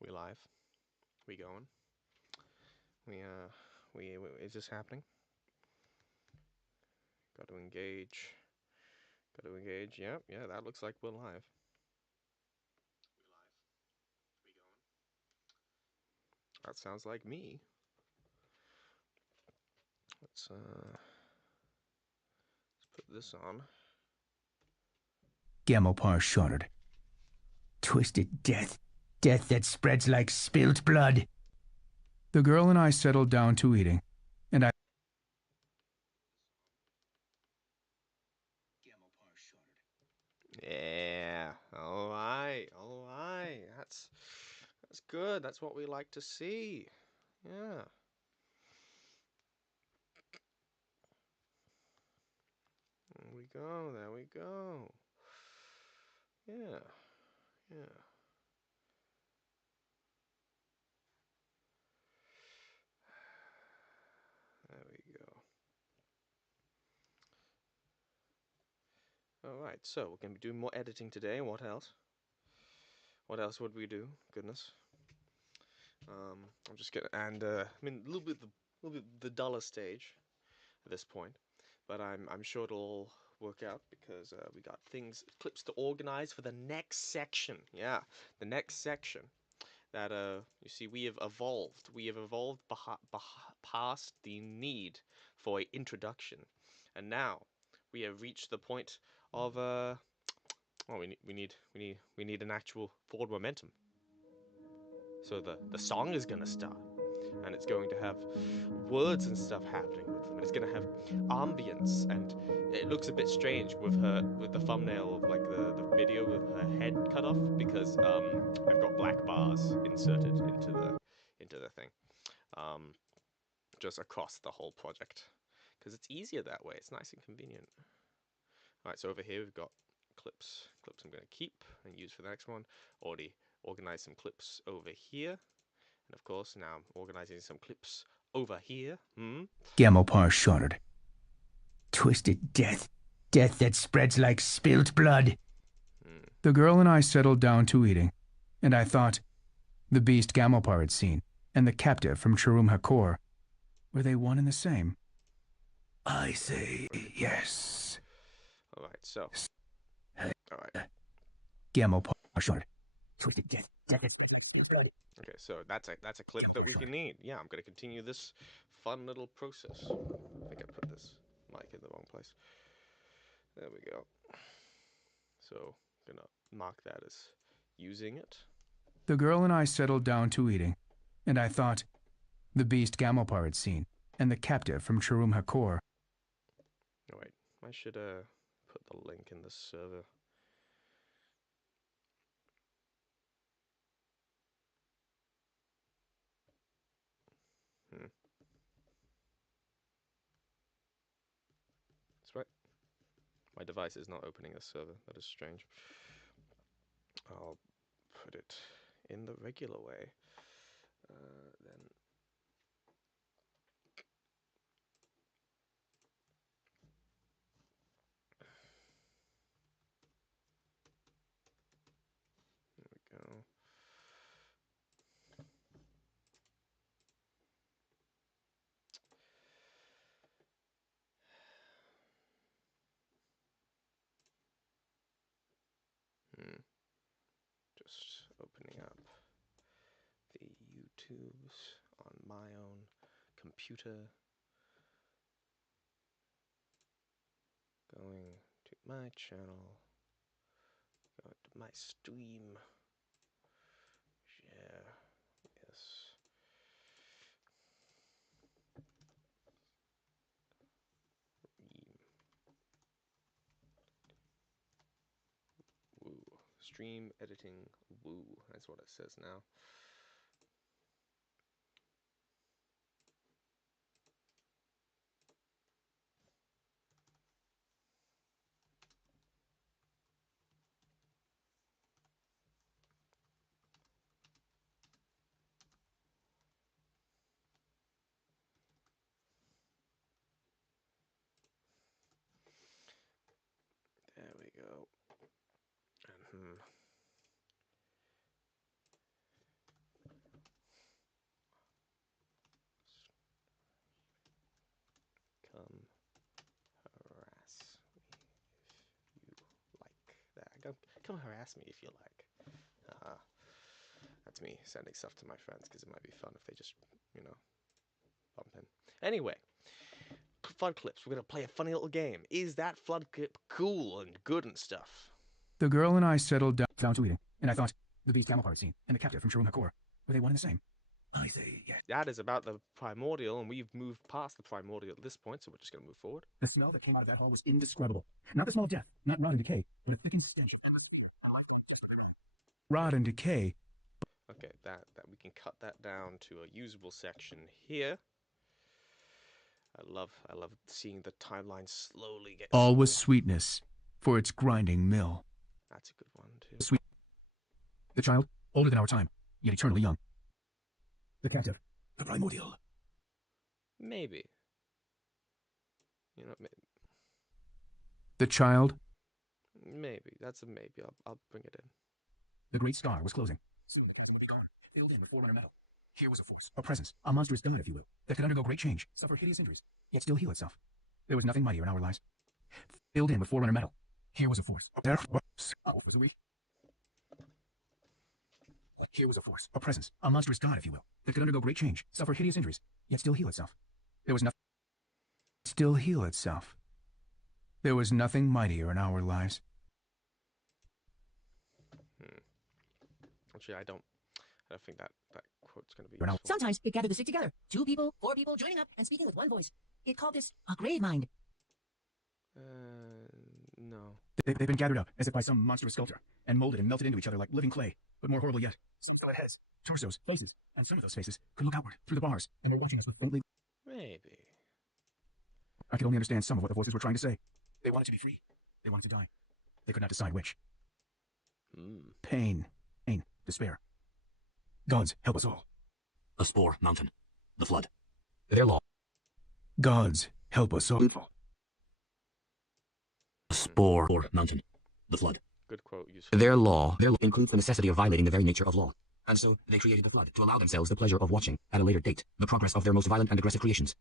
We live. We going. Is this happening? Got to engage. Got to engage. Yep, yeah, that looks like we're live. We live. We going. That sounds like me. Let's put this on. Gamopar shuddered. Twisted death. Death that spreads like spilt blood. The girl and I settled down to eating, and I. Gamopar shuddered. Yeah. All right. All right. That's good. That's what we like to see. Yeah. There we go. There we go. Yeah. Yeah. There we go. All right. So we're gonna be doing more editing today. What else? What else would we do? Goodness. I'm just gonna, and I mean, a little bit the duller stage at this point, but I'm sure it'll all work out because we got clips to organize for the next section. Yeah, the next section that you see we have evolved. We have evolved past the need for a introduction, and now we have reached the point of well, we need an actual forward momentum. So the song is gonna start, and it's going to have words and stuff happening with them, and it's going to have ambience, and it looks a bit strange with the thumbnail of like the video with her head cut off because I've got black bars inserted into the thing, um, just across the whole project because it's easier that way. It's nice and convenient. All right, so over here we've got clips I'm going to keep and use for the next one. Already organized some clips over here. And of course, now I'm organizing some clips over here. Gamopar shuddered. Twisted death. Death that spreads like spilt blood. The girl and I settled down to eating, and I thought, the beast Gamopar had seen, and the captive from Churum Hakor, were they one and the same? I say yes. All right, so. All right. Gamopar shuddered. Twisted death. Death that spreads like spilt blood. Okay, so that's a clip that we can need. Yeah, I'm gonna continue this fun little process. I think I put this mic in the wrong place. There we go. So, gonna mark that as using it. The girl and I settled down to eating, and I thought, the beast Gamopar had seen, and the captive from Churum Hakor. Oh wait, I should put the link in the server. That's right. My device is not opening the server. That is strange. I'll put it in the regular way. Then there we go. Just opening up the YouTubes on my own computer. Going to my channel. Going to my stream. Share. Yes. Woo. Stream editing. Woo. That's what it says now. There we go. And, Come harass me if you like. That's me sending stuff to my friends because it might be fun if they just, bump in. Anyway, flood clips. We're gonna play a funny little game. Is that flood clip cool and good and stuff? The girl and I settled down to eating, and I thought, the Beast Camel Part scene and the captive from Shirun Hakor, were they one and the same? I say yes. That is about the primordial, and we've moved past the primordial at this point, so we're just gonna move forward. The smell that came out of that hall was indescribable. Not the smell of death, not rot and decay, but a thickened stench. Rot and decay. Okay, that we can cut that down to a usable section here. I love seeing the timeline slowly get. All was sweetness for its grinding mill. That's a good one too. Sweet. The child, older than our time, yet eternally young. The captive, the primordial. Maybe. Maybe. The child. Maybe. That's a maybe. I'll bring it in. The great star was closing. Soon the planet would be gone, filled in with Forerunner metal. Here was a force, a presence, a monstrous god, if you will, that could undergo great change, suffer hideous injuries, yet still heal itself. There was nothing mightier in our lives. Filled in with Forerunner metal. Here was a force. There was a week. Here was a force, a presence, a monstrous god, if you will, that could undergo great change, suffer hideous injuries, yet still heal itself. There was nothing. Still heal itself. There was nothing mightier in our lives. Actually, I don't think that quote's going to be useful. Sometimes it gathered the sick together. 2 people, 4 people joining up and speaking with one voice. It called this a grave mind. No. They've been gathered up as if by some monstrous sculptor, and molded and melted into each other like living clay, but more horrible yet. Skeleton heads, torsos, faces, and some of those faces could look outward through the bars, and were watching us with faintly. Maybe. I could only understand some of what the voices were trying to say. They wanted to be free. They wanted to die. They could not decide which. Pain, despair. Gods, help us all. A spore mountain. The flood. Their law. Gods, help us all. A spore mountain. The flood. Good quote, useful. Their law includes the necessity of violating the very nature of law. And so they created the flood to allow themselves the pleasure of watching, at a later date, the progress of their most violent and aggressive creations.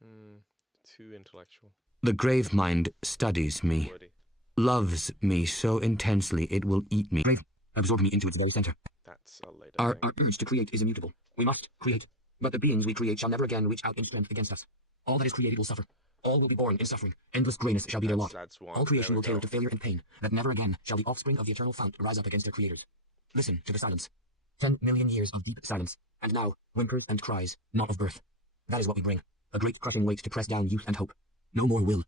Too intellectual. The grave mind studies me. Wordy. Loves me so intensely it will eat me. Absorb me into its very center. That's a later Our thing. urge to create is immutable. We must create. But the beings we create shall never again reach out in strength against us. All that is created will suffer. All will be born in suffering. Endless grayness shall be their lot. That's one. All creation There will we tailor go. to failure and pain, that never again shall the offspring of the eternal fount rise up against their creators. Listen to the silence. 10 million years of deep silence. And now, whimpers and cries, not of birth. That is what we bring. A great crushing weight to press down youth and hope. No more will.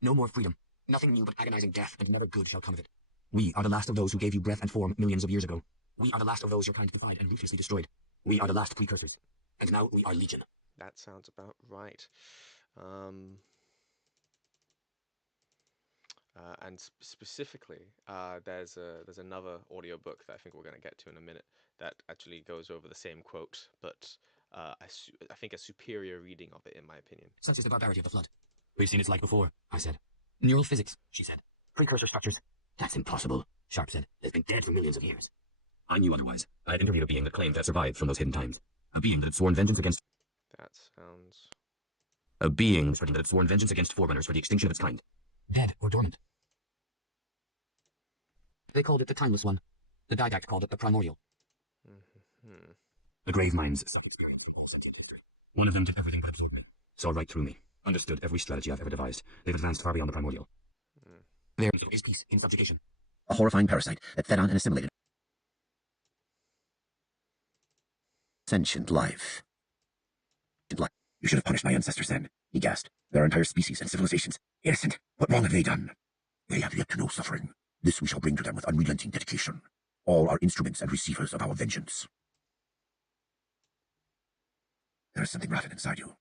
No more freedom. Nothing new but agonizing death, and never good shall come of it. We are the last of those who gave you breath and form millions of years ago. We are the last of those your kind defied and ruthlessly destroyed. We are the last precursors. And now we are legion. That sounds about right. And specifically, there's another audiobook that I think we're going to get to in a minute that actually goes over the same quote, but I think a superior reading of it, in my opinion. Such is the barbarity of the flood. We've seen its like before, I said. Neural physics, she said. Precursor structures. That's impossible, Sharp said. It's been dead for millions of years. I knew otherwise. I had interviewed a being that claimed to have survived from those hidden times. A being that had sworn vengeance against... That sounds... A being that had sworn vengeance against forerunners for the extinction of its kind. Dead or dormant. They called it the Timeless One. The Didact called it the Primordial. The grave minds suck experience. One of them did everything but observe. Saw right through me. Understood every strategy I've ever devised. They've advanced far beyond the Primordial. There is peace in subjugation. A horrifying parasite that fed on and assimilated sentient life. You should have punished my ancestors then, he gasped. There are entire species and civilizations. Innocent. What wrong have they done? They have yet to know suffering. This we shall bring to them with unrelenting dedication. All are instruments and receivers of our vengeance. There is something rotten inside you.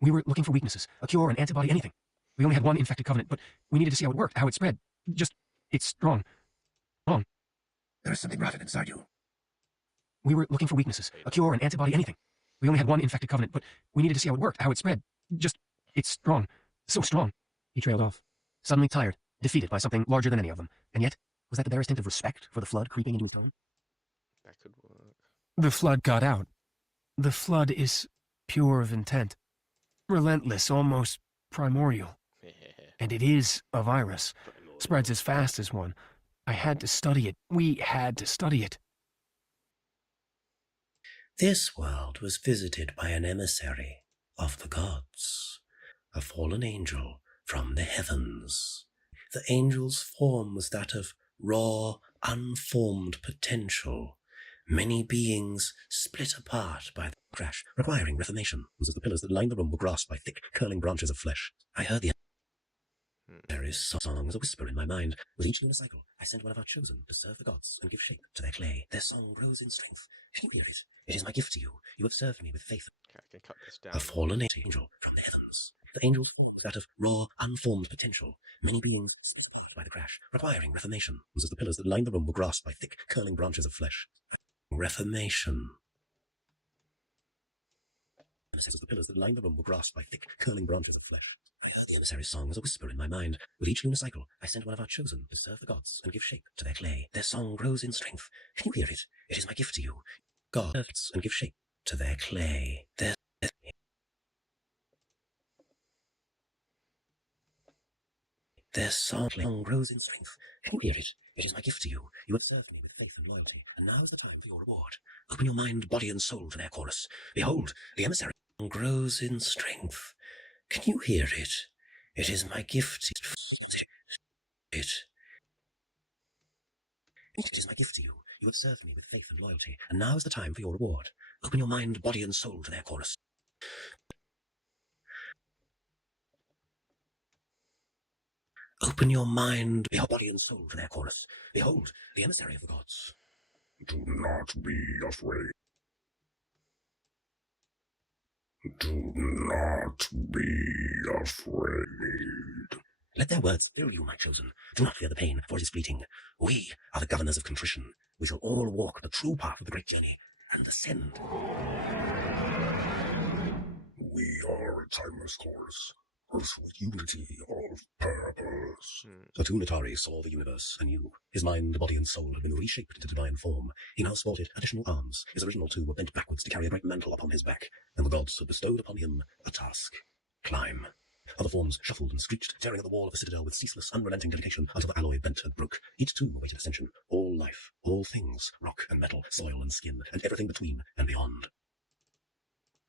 We were looking for weaknesses, a cure, an antibody, anything. We only had one infected covenant, but we needed to see how it worked, how it spread. It's strong. Wrong. There is something rotten inside you. We were looking for weaknesses, a cure, an antibody, anything. We only had one infected covenant, but we needed to see how it worked, how it spread. It's strong. So strong. He trailed off, suddenly tired, defeated by something larger than any of them. And yet, was that the barest hint of respect for the flood creeping into his tone? That could work. The flood got out. The flood is pure of intent. Relentless, almost primordial. And it is a virus. Spreads as fast as one, I had to study it. We had to study it. This world was visited by an emissary of the gods, a fallen angel from the heavens. The angel's form was that of raw, unformed potential. Many beings split apart by the crash, requiring reformation, as the pillars that lined the room were grasped by thick, curling branches of flesh. I heard the emissary's song as a whisper in my mind. With each lunar cycle, I sent one of our chosen to serve the gods and give shape to their clay. Their song grows in strength. Can you hear it? It is my gift to you. You have served me with faith. Okay, I can cut this down. A fallen angel from the heavens. The angel's form was that of raw, unformed potential. Many beings split apart by the crash, requiring reformation, as the pillars that lined the room were grasped by thick, curling branches of flesh. Reformation. As the pillars that lined the room were grasped by thick, curling branches of flesh. I heard the emissary's song as a whisper in my mind. With each lunar cycle, I sent one of our chosen to serve the gods and give shape to their clay. Their song grows in strength. Can you hear it? It is my gift to you. Gods and give shape to their clay. Their song grows in strength. Can you hear it? It is my gift to you. You have served me with faith and loyalty, and now is the time for your reward. Open your mind, body, and soul to their chorus. Behold, the emissary grows in strength. Can you hear it? It is my gift. It is my gift to you. You have served me with faith and loyalty, and now is the time for your reward. Open your mind, body, and soul to their chorus. Open your mind, your body, and soul to their chorus. Behold, the emissary of the gods. Do not be afraid. Do not be afraid. Let their words fill you, my chosen. Do not fear the pain, for it is fleeting. We are the governors of contrition. We shall all walk the true path of the great journey and ascend. We are a timeless course. Earth with unity of purpose. Atunatari saw the universe anew. His mind, body, and soul had been reshaped into divine form. He now sported additional arms. His original two were bent backwards to carry a great mantle upon his back, and the gods had bestowed upon him a task. Climb. Other forms shuffled and screeched, tearing at the wall of the citadel with ceaseless, unrelenting dedication until the alloy bent and broke. Each too awaited ascension. All life, all things, rock and metal, soil and skin, and everything between and beyond.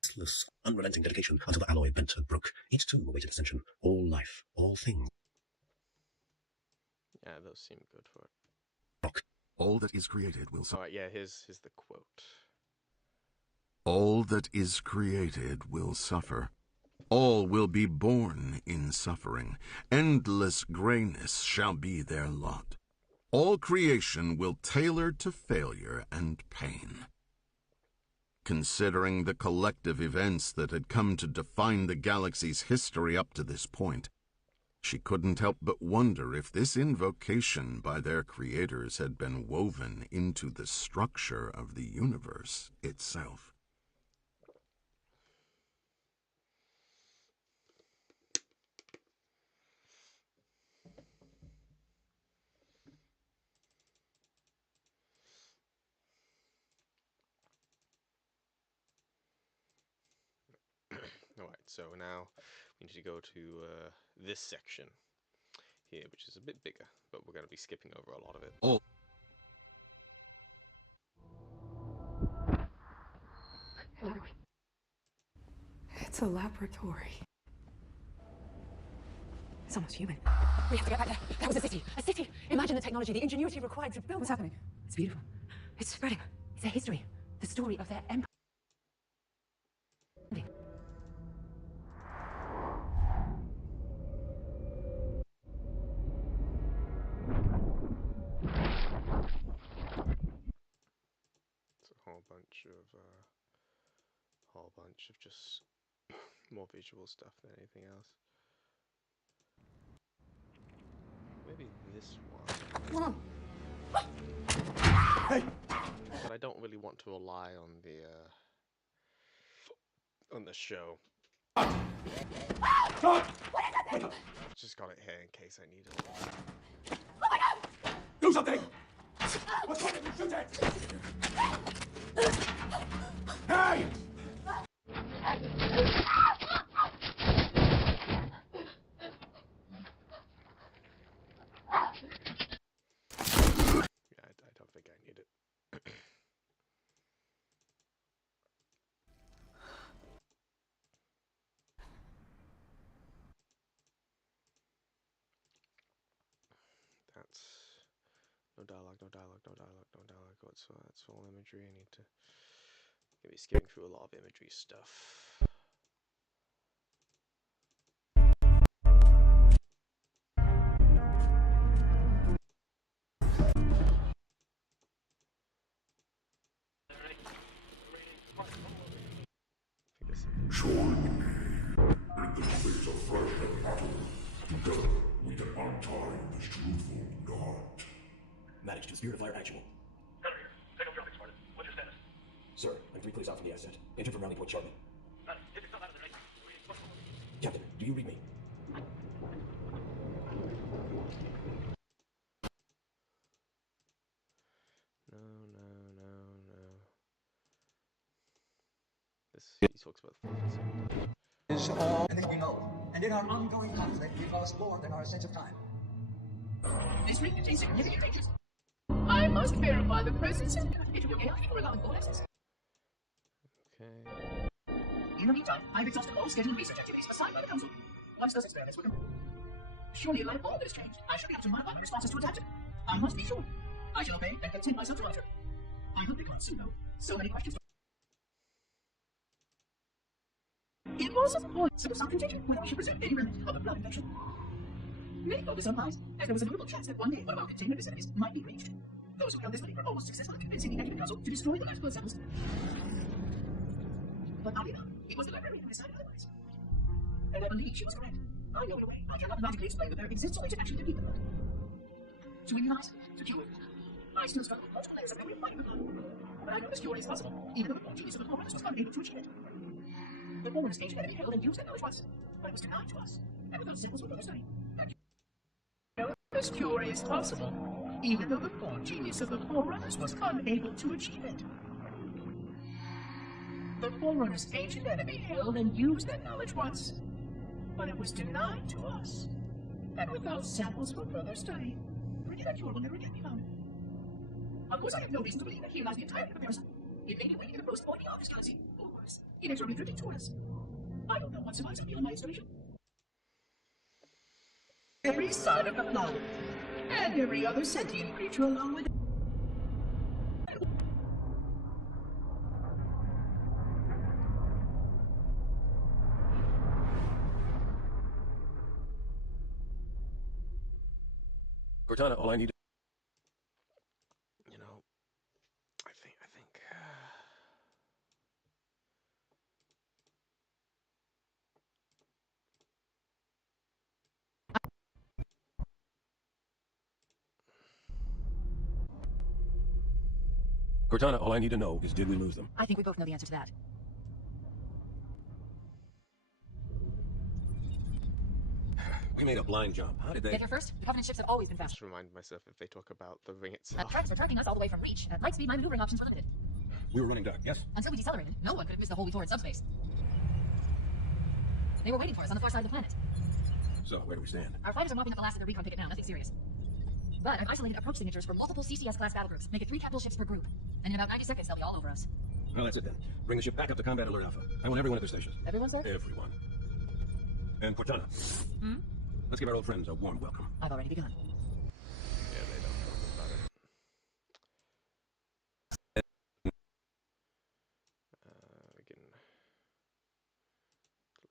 Ceaseless, unrelenting dedication until the alloy bent and broke. Each too awaited ascension. All life, all things. Yeah, those seem good for it. Rock. All that is created will suffer. Alright, yeah, here's the quote. All that is created will suffer. All will be born in suffering. Endless grayness shall be their lot. All creation will tailor to failure and pain. Considering the collective events that had come to define the galaxy's history up to this point, she couldn't help but wonder if this invocation by their creators had been woven into the structure of the universe itself. Alright, so now we need to go to this section here, which is a bit bigger, but we're going to be skipping over a lot of it. All It's a laboratory. It's almost human. We have to get back there. That was a city. A city! Imagine the technology, the ingenuity required to build. What's happening? It's beautiful. It's spreading. It's their history. The story of their empire. It's a whole bunch of just more visual stuff than anything else. Maybe this one. Hey! But I don't really want to rely on the show. Just got it here in case I need it. do something! What's wrong with you? Shoot it! Hey! No dialogue, no dialogue, no dialogue, no dialogue. That's all imagery. I need to be skipping through a lot of imagery stuff. Join me in the space of fresh and battle. Together, we can untie this truthful knot. Managed to spirit of fire actual. Connor here. Take up traffic, Spartan. What's your status? Sir, I'm 3 clicks out from the asset. Entered from Rally Point Charlie. Connor, get yourself out of the race. Captain, do you read me? No. He talks about the is all anything we know, and in our ongoing conflict we lost more than our sense of time. This ring contains significant dangers. I must verify the presence and it will get for allowing full access. Okay. In the meantime, I've exhausted all scheduled research activities assigned by the Council. Once those experiments were complete, surely in light of all that has changed, I should be able to modify my responses to adapt it. I must be sure. I shall obey and content myself to writer. I hope they can't soon, though. So many questions. It was, of course, some contagion when we should presume any remnant of a blood infection. Many focused on pies, as there was a notable chance that one day one of our containment facilities might be breached. Those who held this belief were almost successful in convincing the Academic Council to destroy the last blood samples. But oddly enough, it was the librarian who decided otherwise. And I believe she was correct. I know in a way I cannot logically explain that there exists a way to actually deplete the blood. To immunize, to cure. I still struggle with multiple layers of memory of fighting the blood. But I know this cure is possible, even though the born genius of the Forerunners was unable to achieve it. The Forerunners' ancient enemy held and used that knowledge once, but it was denied to us, and without symbols for further study. This cure is possible, even though the born genius of the Forerunners was unable to achieve it. The Forerunners' ancient enemy held and used that knowledge once, but it was denied to us, and without samples for further study. That cure will never again be found. Of course, I have no reason to believe that he allows the entirety of the comparison. It may be waiting in the most pointy of this galaxy, or worse, inexorably drifting toward us. I don't know what survives beyond my installation. Every side of the planet, and every other sentient creature along with it. Cortana, all I need. You know, I think. Cortana, all I need to know is, did we lose them? I think we both know the answer to that. We made a blind jump. How did they... Get here first? The Covenant ships have always been fast. Just remind myself if they talk about the ring itself. Tracks are targeting us all the way from Reach. At light speed, my maneuvering options were limited. We were running dark, yes? Until we decelerated, no one could have missed the holy torrid subspace. They were waiting for us on the far side of the planet. So, where do we stand? Our fighters are mopping up the last of their recon picket now, nothing serious. But I've isolated approach signatures for multiple CCS-class battle groups. Make it 3 capital ships per group. And in about 90 seconds, they'll be all over us. Well, that's it then. Bring the ship back up to Combat Alert Alpha. I want everyone at their stations. Everyone, sir? Everyone. And Cortana. Let's give our old friends a warm welcome. I've already begun. Yeah, they don't talk about it. We can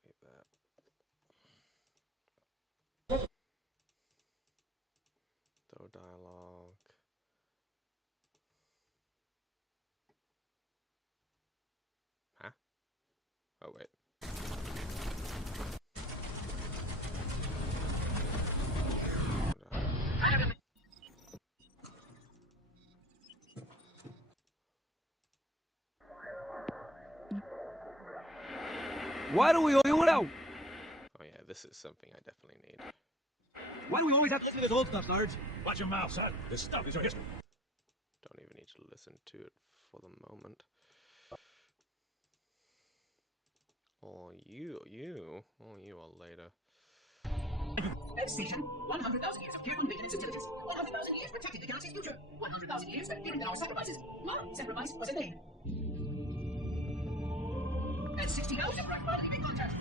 delete that. No dialogue. Huh? Oh wait. Why do we always out? Oh yeah, this is something I definitely need. Why do we always have to listen to this old stuff, Sarge? Watch your mouth, son. This stuff is our history. Don't even need to listen to it for the moment. Or you are later. Next station, 100,000 years of careful maintenance intelligence. 100,000 years protecting the galaxy's future. 100,000 years that given our sacrifices. My sacrifice was in vain. And 16 hours after I finally made contact.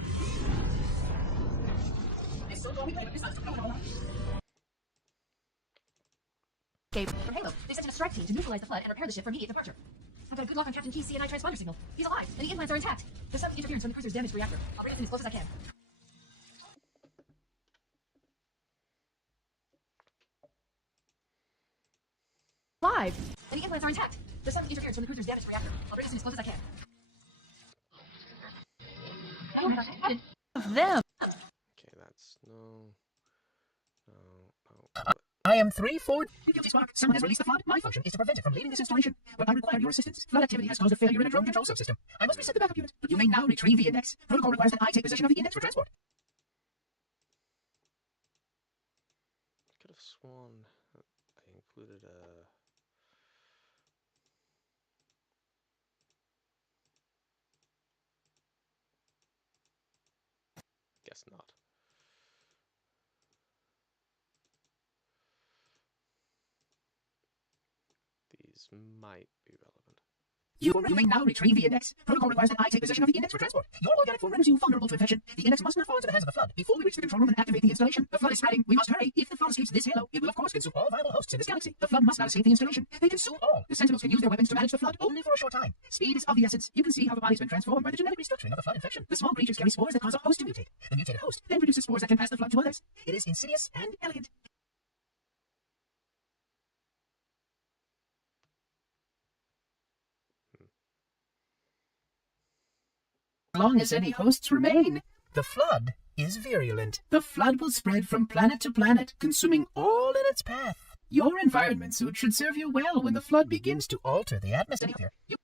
This so-called planet is not so From Halo, they sent in a strike team to neutralize the flood and repair the ship for immediate departure. I've got a good lock on Captain Key's CNI transponder signal. He's alive, and the implants are intact. There's some interference from the cruiser's damaged reactor. I'll bring it in as close as I can. Live, and the implants are intact. There's some interference from the cruiser's damaged reactor. I'll bring it in as close as I can. Them. Okay, that's no. I am 3-4. Guilty Spark. Someone has released the flood. My function is to prevent it from leaving this installation, but I require your assistance. Flood activity has caused a failure in a drone control subsystem. I must reset the backup unit, but you may now retrieve the index. Protocol requires that I take possession of the index for transport. I could have sworn I included a. Guess not. These might be relevant. You may now retrieve the index. Protocol requires that I take possession of the index for transport. Your organic form renders you vulnerable to infection. The index must not fall into the hands of the flood before we reach the control room and activate the installation. The flood is spreading. We must hurry. If the flood escapes this halo, it will of course consume all viable hosts in this galaxy. The flood must not escape the installation. They consume all. The Sentinels can use their weapons to manage the flood only for a short time. Speed is of the essence. You can see how the body's been transformed by the genetic restructuring of the flood infection. The small creatures carry spores that cause a host to mutate. The mutated host then produces spores that can pass the flood to others. It is insidious and elegant. As long as any hosts remain, the flood is virulent. The flood will spread from planet to planet, consuming all in its path. Your environment suit should serve you well when the flood begins to alter the atmosphere. You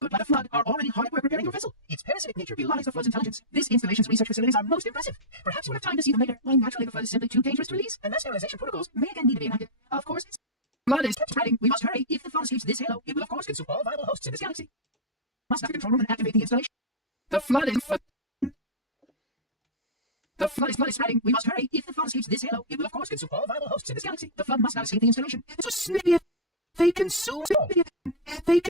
by the flood are already hard at work repairing your vessel. Its parasitic nature belies the flood's intelligence. This installation's research facilities are most impressive. Perhaps you will have time to see them later. Why, naturally, the flood is simply too dangerous to release, and mass sterilization protocols may again need to be enacted. Of course, flood is kept spreading. We must hurry. If the flood escapes this halo, it will of course consume all viable hosts in this galaxy. Must not control room and activate the installation. The flood is spreading. We must hurry. If the flood escapes this halo, it will of course consume all viable hosts in this galaxy. The flood must not escape the installation. So snippy, they consume. They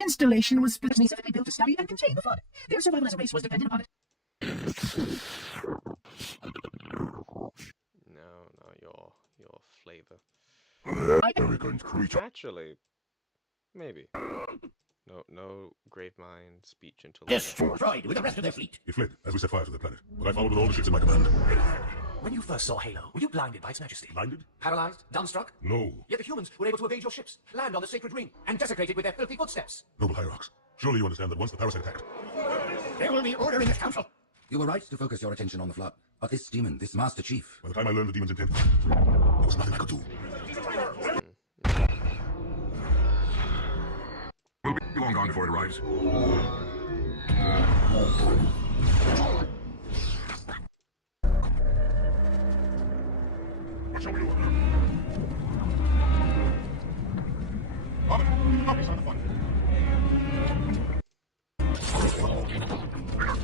installation was specifically built to study and contain the flood. Their survival as a race was dependent upon it. No, your flavor. Arrogant creature. Actually, maybe. No grave mind speech until. Destroyed with the rest of their fleet. He fled as we set fire to the planet, but I followed with all the ships in my command. When you first saw Halo, were you blinded by its majesty? Blinded? Paralyzed? Dumbstruck? No. Yet the humans were able to evade your ships, land on the sacred ring, and desecrate it with their filthy footsteps. Noble Hierarchs, surely you understand that once the parasite attacked. There will be order in this council. You were right to focus your attention on the flood. But this demon, this Master Chief... By the time I learned the demon's intent, there was nothing I could do. We'll be long gone before it arrives. What shall we do? Stop inside the fun.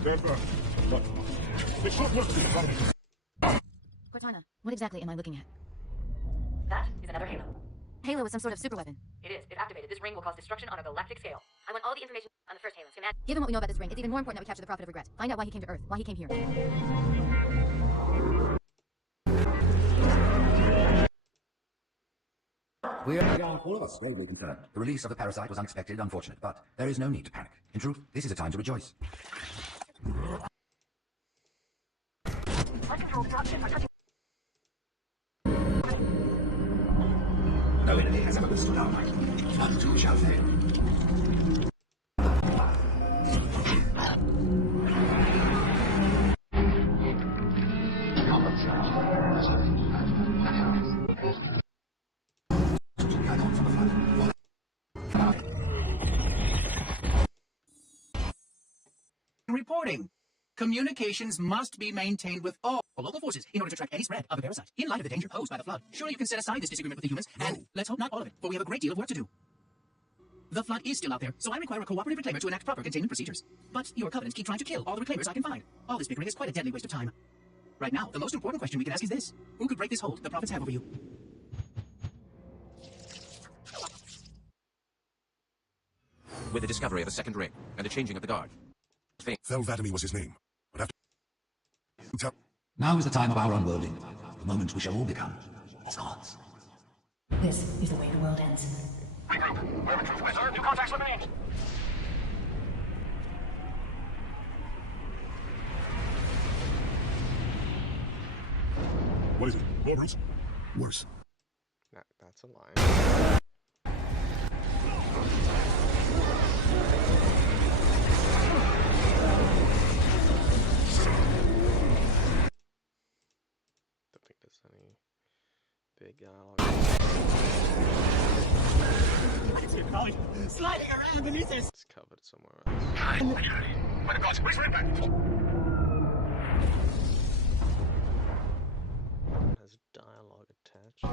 Stand firm. It's not worth it. Cortana, what exactly am I looking at? That is another Halo. Halo is some sort of superweapon. It is. If activated, this ring will cause destruction on a galactic scale. I want all the information on the first Halo schematic. Given what we know about this ring, it's even more important that we capture the Prophet of Regret. Find out why he came to Earth, why he came here. We are all of us gravely concerned. The release of the parasite was unexpected, unfortunate, but there is no need to panic. In truth, this is a time to rejoice. No enemy has ever withstood our might. None too shall fail. Reporting. Communications must be maintained with all local forces in order to track any spread of the parasite. In light of the danger posed by the flood, surely you can set aside this disagreement with the humans, and let's hope not all of it, for we have a great deal of work to do. The flood is still out there, so I require a cooperative reclaimer to enact proper containment procedures. But your covenants keep trying to kill all the reclaimers I can find. All this bickering is quite a deadly waste of time. Right now, the most important question we can ask is this. Who could break this hold the prophets have over you? With the discovery of the second ring and the changing of the guard. Thelvatimie was his name. But after Now is the time of our unworlding, the moment we shall all become as gods. This is the way the world ends. Regroup. We're in truth, wizard. New contacts eliminated. What is it? More Bruce? Worse. That's a lie. Don't think there's any big Sliding around beneath this. It's covered somewhere else. By the gods, please remember. Has dialogue attached.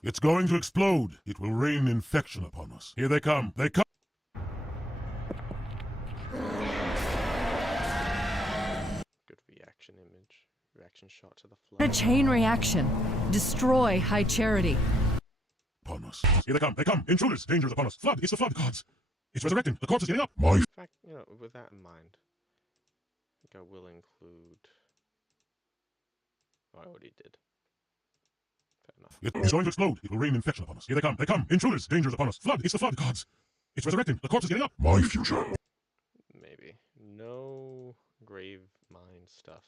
It's going to explode. It will rain infection upon us. Here they come. They come. Good reaction image. Reaction shot to the flood. A chain reaction. Destroy High Charity. Upon us. Here they come. They come. Intruders. Dangers upon us. Flood. It's the flood gods. It's resurrecting. The corpse is getting up. In fact, you know, with that in mind, I think I will include. Oh, I already did. Fair enough. It's going to explode. It will rain infection upon us. Here they come. They come. Intruders. Dangers upon us. Flood. It's the flood gods. It's resurrecting. The corpse is getting up. My future. Maybe. No grave mine stuff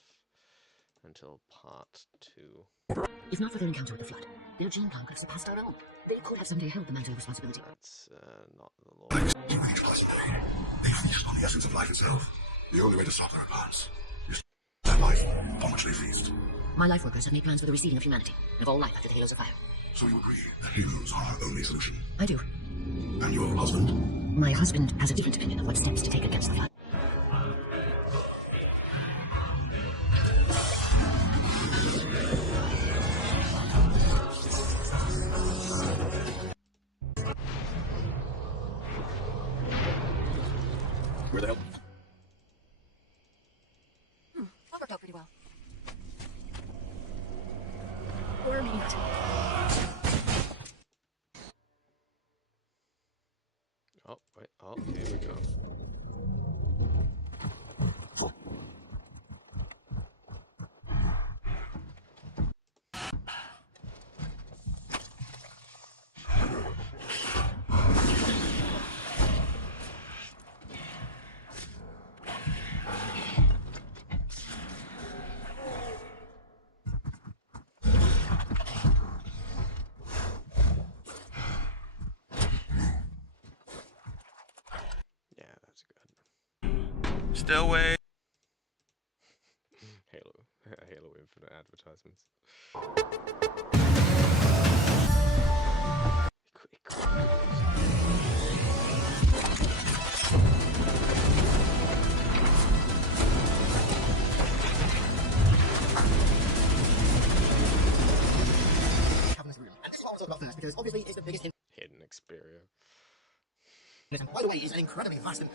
until part 2. If not for their encounter with the flood, their gene plan could have surpassed our own. They could have someday held the mantle of responsibility. That's not the law. They feast on the essence of life itself. The only way to stop their advance is that life on which they feast. My life workers have made plans for the reseeding of humanity, and of all life after the halos of fire. So you agree that halos are our only solution? I do. And your husband? My husband has a different opinion of what steps to take against the flood. Where the hell? That worked out pretty well. We're meat. Oh, wait. Oh, here we go. Still wait. Halo Infinite advertisements. And this is what I want to talk about first, because obviously it's the biggest Hidden Xperia. and by the way, it's an incredibly vast and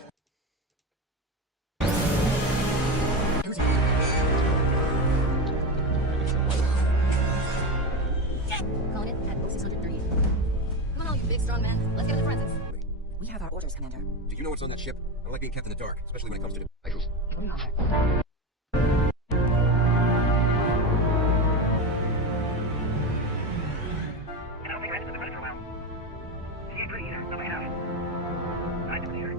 Conan at 0603. Come on, all you big strong men. Let's get to the forensics. we have our orders, Commander. Do you know what's on that ship? I don't like being kept in the dark, especially when it comes to devices. I'll be headed to the rest room. T3, nothing else. I do here.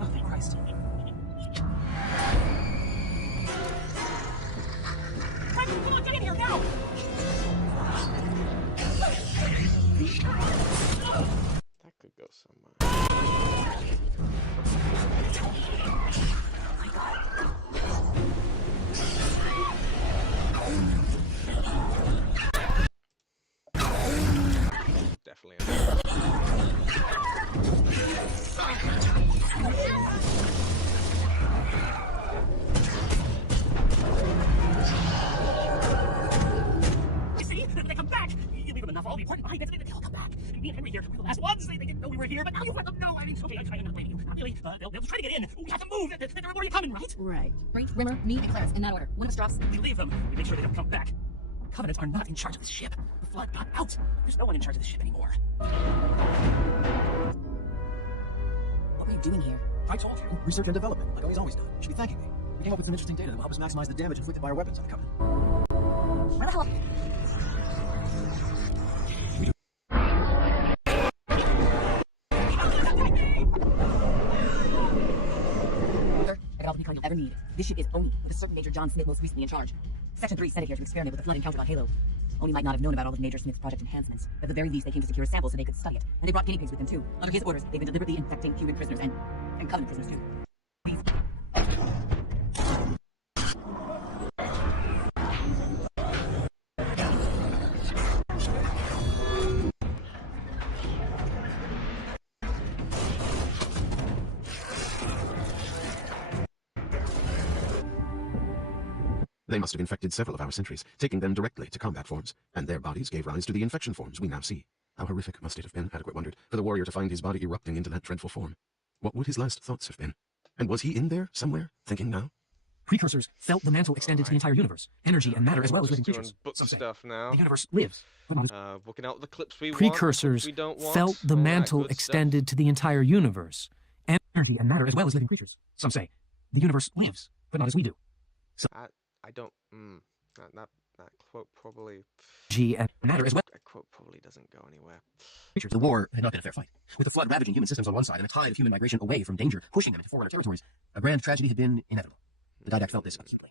Oh, Christ. Come on, get in here, now! way. They'll try to get in. We have to move. They're already coming, right? Right. Brink, Rimmer, me, and Clarence, in that order. One of us drops. We leave them. We make sure they don't come back. Covenants are not in charge of this ship. The Flood got out. There's no one in charge of this ship anymore. What were you doing here? I told you. Research and development, like he's always done. You should be thanking me. We came up with some interesting data that will help us maximize the damage inflicted by our weapons on the Covenant. Where the hell? All the recon you'll ever need. This ship is Oni, with a certain Major John Smith most recently in charge. Section 3 sent it here to experiment with the Flood encountered on Halo. Oni might not have known about all of Major Smith's project enhancements, but at the very least they came to secure a sample so they could study it. And they brought guinea pigs with them too. Under his orders, they've been deliberately infecting human prisoners and Covenant prisoners too. They must have infected several of our sentries, taking them directly to combat forms, and their bodies gave rise to the infection forms we now see. How horrific must it have been, Adequate wondered, for the warrior to find his body erupting into that dreadful form. What would his last thoughts have been? And was he in there, somewhere, thinking now? Precursors felt the mantle extended to the entire universe, energy and matter as well as living Doing creatures. book stuff now. The universe lives. Booking out the clips we Precursors want, the clips we don't want, felt the all that mantle good extended to the entire universe. Energy and matter as well as living creatures. Some say the universe lives, but not as we do. I don't. That quote probably. Energy and matter as well. That quote probably doesn't go anywhere. Creatures. The war had not been a fair fight. With the Flood ravaging human systems on one side and a tide of human migration away from danger, pushing them into foreigner territories, a grand tragedy had been inevitable. The Didact felt this acutely.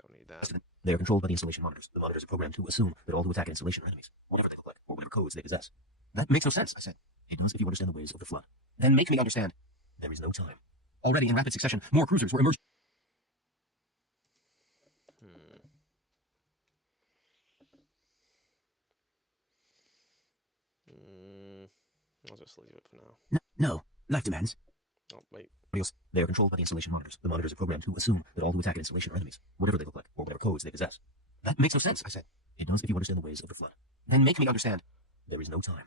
Don't need that. They are controlled by the installation monitors. The monitors are programmed to assume that all who attack an installation are enemies, whatever they look like, or whatever codes they possess. That makes no sense, I said. It does if you understand the ways of the Flood. Then make me understand. There is no time. Already in rapid succession, more cruisers were emerging. I'll just leave it for now. No. Life demands. Oh, wait. They are controlled by the installation monitors. The monitors are programmed to assume that all who attack an installation are enemies, whatever they look like, or whatever codes they possess. That makes no sense, I said. It does if you understand the ways of the Flood. Then make me understand. There is no time.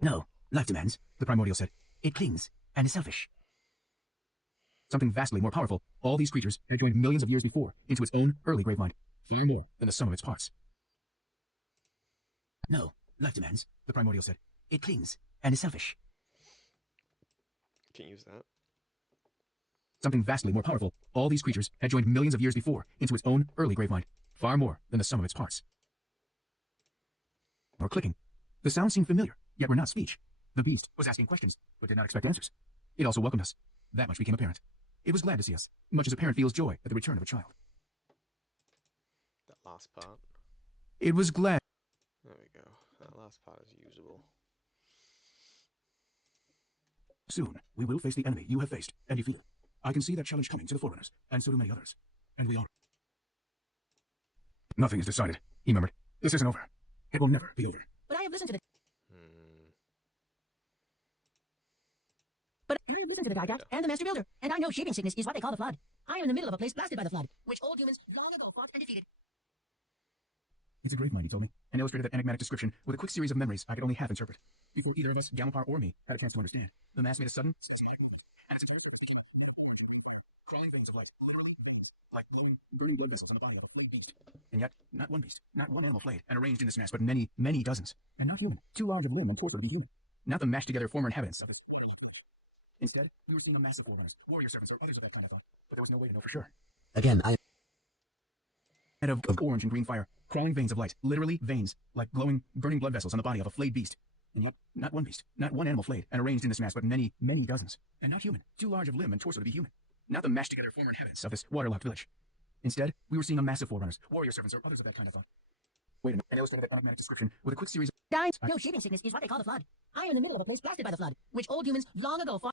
No. Life demands, the primordial said. It clings, and is selfish. Something vastly more powerful, all these creatures had joined millions of years before into its own early grave mind, far more than the sum of its parts. No, life demands, the primordial said. It clings, and is selfish. Can't use that. Something vastly more powerful, all these creatures had joined millions of years before into its own early grave mind, far more than the sum of its parts. Or clicking. The sound seemed familiar, yet were not speech. The beast was asking questions, but did not expect answers. It also welcomed us. That much became apparent. It was glad to see us, much as a parent feels joy at the return of a child. That last part. It was glad. There we go. That last part is usable. Soon, we will face the enemy you have faced, and you feel it. I can see that challenge coming to the Forerunners, and so do many others. And we are. Nothing is decided, he murmured. This isn't over. It will never be over. But I have listened to the... But I have listened to the Didact and the Master Builder, and I know shaping sickness is what they call the Flood. I am in the middle of a place blasted by the Flood, which old humans long ago fought and defeated. It's a grave mind, he told me, and illustrated that enigmatic description with a quick series of memories I could only half interpret. Before either of us, Galmapar or me, had a chance to understand. The mass made a sudden, crawling veins of light, like glowing, burning blood vessels on the body of a flayed beast. And yet, not one beast, not one animal flayed and arranged in this mass, but many, many dozens. And not human, too large of limb and torso to be human. Not the mashed together former inhabitants of this. Instead, we were seeing a mass of forerunners, warrior servants, or others of that kind, I thought. But there was no way to know for sure. Again, Of orange and green fire, crawling veins of light, literally veins, like glowing, burning blood vessels on the body of a flayed beast. And yet, not one beast, not one animal flayed and arranged in this mass, but many, many dozens. And not human, too large of limb and torso to be human. Not the mashed together former inhabitants of this waterlogged village. Instead, we were seeing a massive forerunners, warrior servants, or others of that kind, I thought. Wait a minute, and illustrated that enigmatic description with a quick series of... Guys, no, shaping sickness is what they call the Flood. I am in the middle of a place blasted by the Flood, which old humans long ago fought...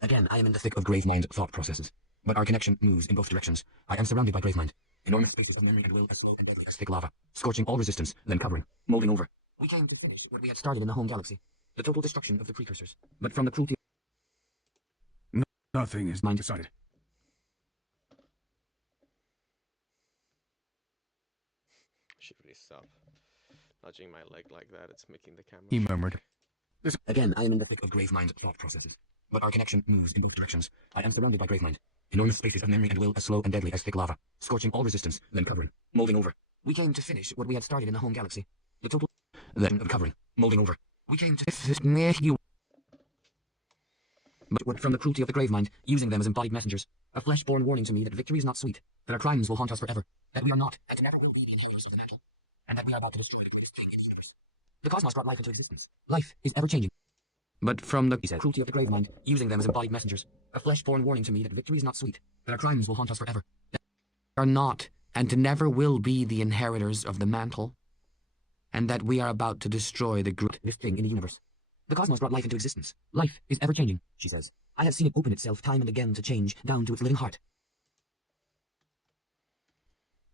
Again, I am in the thick of grave mind thought processes. But our connection moves in both directions. I am surrounded by grave mind. Enormous spaces of memory and will as slow and deadly as thick lava, scorching all resistance, then covering, molding over. We came to finish what we had started in the home galaxy. The total destruction of the precursors. But from the cruelty... Nothing is decided. Should really stop. nudging my leg like that, it's making the camera. he murmured. Again, I am in the thick of Gravemind thought processes. But our connection moves in both directions. I am surrounded by Gravemind. Enormous spaces of memory and will as slow and deadly as thick lava, scorching all resistance, then covering, molding over. We came to finish what we had started in the home galaxy. The total then of covering, molding over. We came to you. But from the cruelty of the Gravemind, using them as embodied messengers, a flesh-born warning to me that victory is not sweet, that our crimes will haunt us forever, that we are not, and never will be the inheritors of the mantle, and that we are about to destroy the greatest thing in the universe. The cosmos brought life into existence. Life is ever-changing. But from the cruelty of the Gravemind, using them as embodied messengers, a flesh-born warning to me that victory is not sweet, that our crimes will haunt us forever, that we are not, and never will be the inheritors of the mantle, and that we are about to destroy the greatest thing in the universe. The cosmos brought life into existence. Life is ever-changing, she says. I have seen it open itself time and again to change, down to its living heart.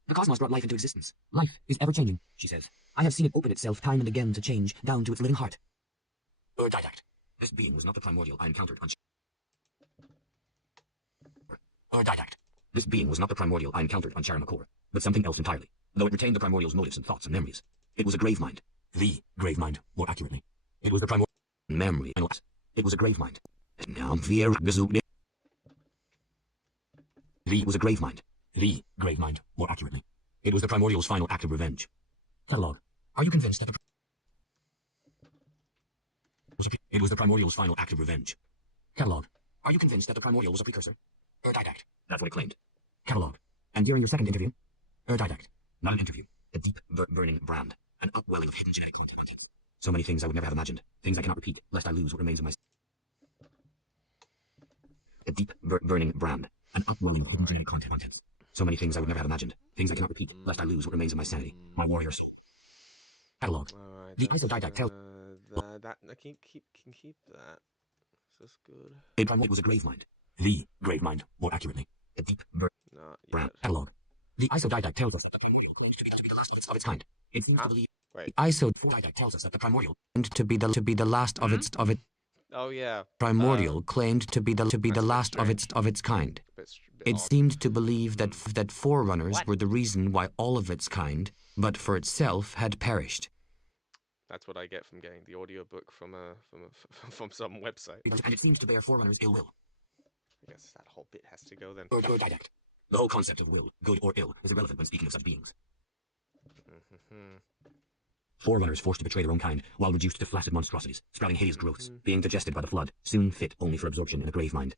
The cosmos brought life into existence. Life is ever-changing, she says. I have seen it open itself time and again to change, down to its living heart. Ur-Didact. This being was not the primordial I encountered on Ur-Didact. This being was not the primordial I encountered on Sharamakor, but something else entirely, though it retained the primordial's motives and thoughts and memories. It was a Gravemind. The Gravemind, more accurately. It was the primordial memory and it was a Gravemind. Now fear the was a Gravemind. The Gravemind, more accurately. It was the primordial's final act of revenge. Catalog. Are you convinced that it was the primordial's final act of revenge? Catalog. Are you convinced that the primordial was a precursor? Ur-Didact. That's what it claimed. Catalog. And during your second interview? Ur-Didact. Not an interview. A deep, burning brand. An upwelling of hidden genetic content. So many things I would never have imagined. Things I cannot repeat, lest I lose what remains of my... A deep, burning brand. An upwelling of hidden genetic contents. So many things I would never have imagined. Things I cannot repeat, lest I lose what remains of my sanity. My warrior soul. Catalog. The Isodidact tells... That I can keep that. This is good. A primordial was a Gravemind. The Gravemind, more accurately. A deep, brand. Catalog. The Isodidact tells us that the primordial claims to be the last of its kind. It seems to believe... The Isodidact tells us that the primordial claimed to be the last of its Oh yeah. Primordial claimed to be the last of its kind. It seemed to believe that forerunners were the reason why all of its kind, but for itself, had perished. That's what I get from getting the audiobook from some website. And it seems to bear forerunners ill will. I guess that whole bit has to go then. Ur-Didact. The whole concept of will, good or ill, is irrelevant when speaking of such beings. Forerunners forced to betray their own kind, while reduced to flaccid monstrosities, sprouting hideous growths, being digested by the flood, soon fit only for absorption in a Gravemind.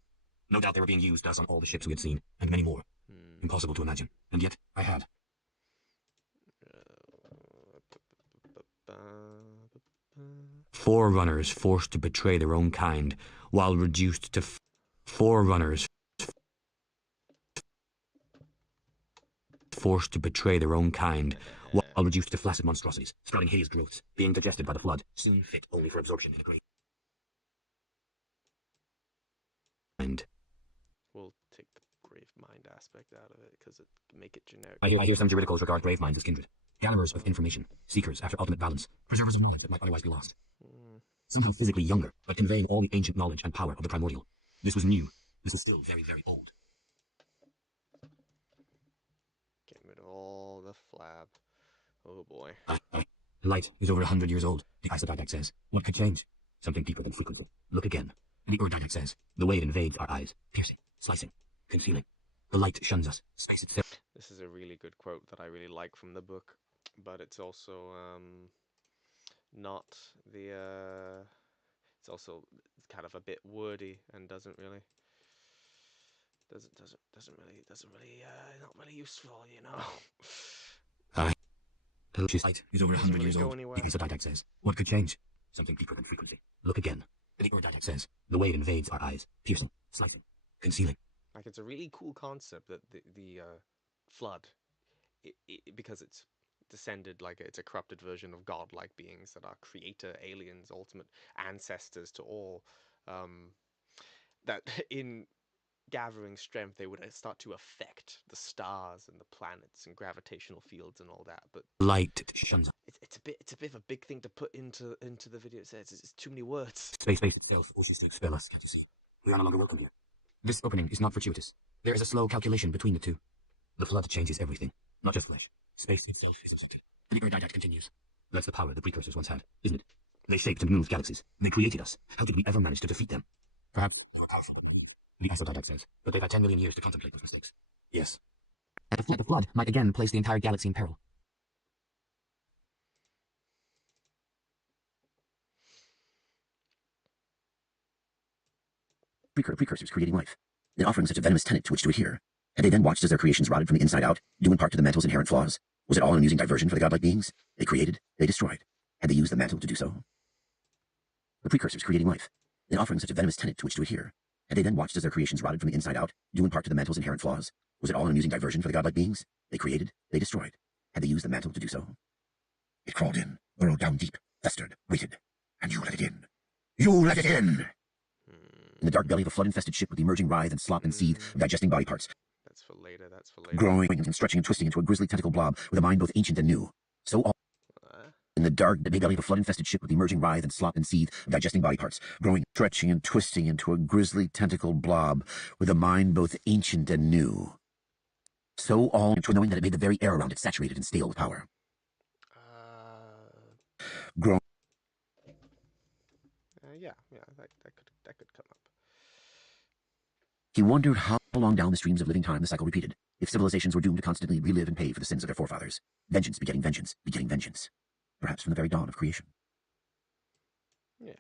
No doubt they were being used thus on all the ships we had seen, and many more. Impossible to imagine, and yet I had. Forerunners forced to betray their own kind, while reduced to Forerunners forced to betray their own kind, while reduced to flaccid monstrosities, sprouting hideous growths, being digested by the flood, soon fit only for absorption in a Gravemind. We'll take the Gravemind aspect out of it, because it make it generic. I hear some juridicals regard Graveminds as kindred. Gatherers of information, seekers after ultimate balance, preservers of knowledge that might otherwise be lost. Somehow physically younger, but conveying all the ancient knowledge and power of the primordial. This was new. This was still very, very old. Getting rid of all the flab. Oh boy. Light is over 100 years old, the Isodidact says. What could change? Something deeper than frequently. Look again. The Ur-Didact says. The way it invades our eyes, piercing, slicing, concealing. The light shuns us, space itself. This is a really good quote that I really like from the book, but it's also not the it's also kind of a bit wordy and doesn't really not really useful, you know. The light is over 100 years old, the Isodidact says. What could change? Something deeper than frequency. Look again. The Ur-Didact says. The way it invades our eyes, piercing, slicing, concealing. Like, it's a really cool concept that the flood, because it's descended, like it's a corrupted version of godlike beings that are creator, aliens, ultimate ancestors to all, that in gathering strength they would start to affect the stars and the planets and gravitational fields and all that. But light shuns. It's a bit of a big thing to put into the video. It's too many words. Space itself also to expel us, Captain. We are no longer welcome here. This opening is not fortuitous. There is a slow calculation between the two. The flood changes everything, not just flesh. Space itself is affected. The Ur-Didact continues. That's the power the precursors once had, isn't it? They shaped and moved galaxies. They created us. How did we ever manage to defeat them? Perhaps the Isodidact says, but they've had 10 million years to contemplate those mistakes. Yes. And the flood might again place the entire galaxy in peril. Precursors creating life, then offering such a venomous tenet to which to adhere. Had they then watched as their creations rotted from the inside out, due in part to the mantle's inherent flaws? Was it all an amusing diversion for the godlike beings? They created, they destroyed. Had they used the mantle to do so? The precursors creating life, then offering such a venomous tenet to which to adhere. Had they then watched as their creations rotted from the inside out, due in part to the mantle's inherent flaws? Was it all an amusing diversion for the godlike beings? They created, they destroyed. Had they used the mantle to do so? It crawled in, burrowed down deep, festered, waited. And you let it in. You let it in! In the dark belly of a flood-infested ship with the emerging writhe and slop and seethe of digesting body parts. That's for later, that's for later. Growing and stretching and twisting into a grisly tentacle blob with a mind both ancient and new. So all... In the dark belly of a flood-infested ship with the emerging writhe and slop and seethe of digesting body parts. Growing, stretching and twisting into a grisly tentacle blob with a mind both ancient and new. So all knowing that it made the very air around it saturated and stale with power. Growing... Yeah, that could come up. He wondered how long down the streams of living time the cycle repeated, if civilizations were doomed to constantly relive and pay for the sins of their forefathers. Vengeance begetting vengeance, begetting vengeance. Perhaps from the very dawn of creation. Yeah.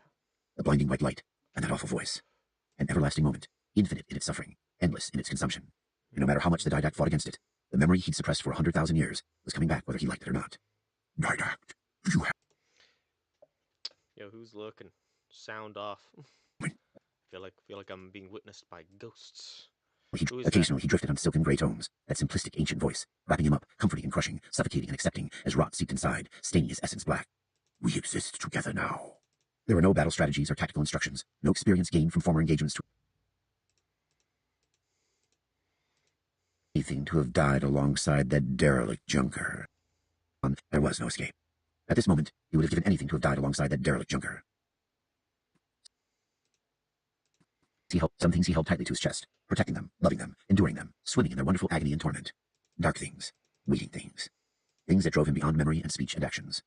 The blinding white light, and that awful voice. An everlasting moment, infinite in its suffering, endless in its consumption. And no matter how much the Didact fought against it, the memory he'd suppressed for 100,000 years was coming back whether he liked it or not. Didact, you have... Yo, who's looking? Sound off. feel like I'm being witnessed by ghosts. Occasionally he drifted on silken grey tones, that simplistic ancient voice, wrapping him up, comforting and crushing, suffocating and accepting, as rot seeped inside, staining his essence black. We exist together now. There were no battle strategies or tactical instructions, no experience gained from former engagements to... Anything to have died alongside that derelict junker. There was no escape. At this moment, he would have given anything to have died alongside that derelict junker. Some things he held tightly to his chest, protecting them, loving them, enduring them, swimming in their wonderful agony and torment. Dark things, waiting things. Things that drove him beyond memory and speech and actions.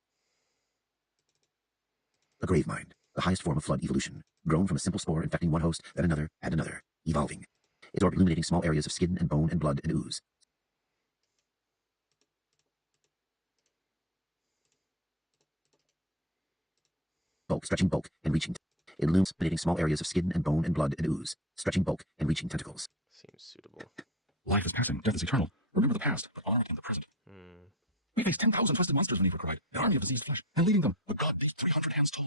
A grave mind, the highest form of flood evolution, grown from a simple spore infecting one host, then another, and another, evolving. Its orb illuminating small areas of skin and bone and blood and ooze. Stretching bulk and reaching. It illuminates small areas of skin and bone and blood and ooze, stretching bulk and reaching tentacles. Seems suitable. Life is passing, death is eternal. Remember the past, but honor in the present. We faced 10,000 twisted monsters when Eva cried, an army of diseased flesh, and leading them, a god 300 hands tall.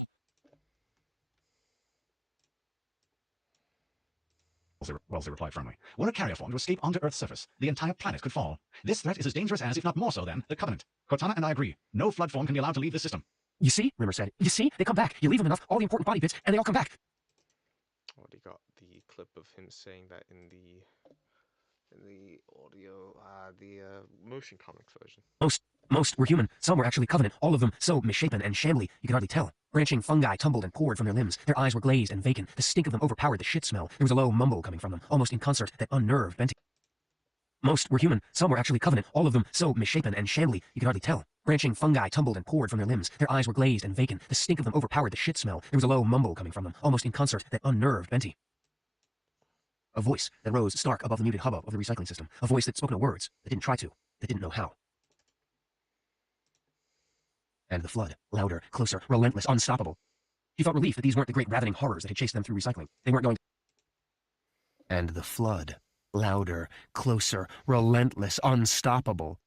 Wellesley replied firmly. Were a carrier form to escape onto Earth's surface, the entire planet could fall. This threat is as dangerous as, if not more so than, the Covenant. Cortana and I agree. No flood form can be allowed to leave this system. You see, Rimmer said. You see, they come back. You leave them enough, all the important body bits, and they all come back. Already got the clip of him saying that in the audio, the motion comics version. Most were human. Some were actually Covenant. All of them so misshapen and shambly you could hardly tell. Branching fungi tumbled and poured from their limbs. Their eyes were glazed and vacant. The stink of them overpowered the shit smell. There was a low mumble coming from them, almost in concert, that unnerved Benty. Most were human. Some were actually Covenant. All of them so misshapen and shambly you could hardly tell. Branching fungi tumbled and poured from their limbs. Their eyes were glazed and vacant. The stink of them overpowered the shit smell. There was a low mumble coming from them, almost in concert, that unnerved Benty. A voice that rose stark above the muted hubbub of the recycling system. A voice that spoke no words, that didn't try to, that didn't know how. And the flood, louder, closer, relentless, unstoppable. He felt relief that these weren't the great ravening horrors that had chased them through recycling. They weren't going to... And the flood, louder, closer, relentless, unstoppable.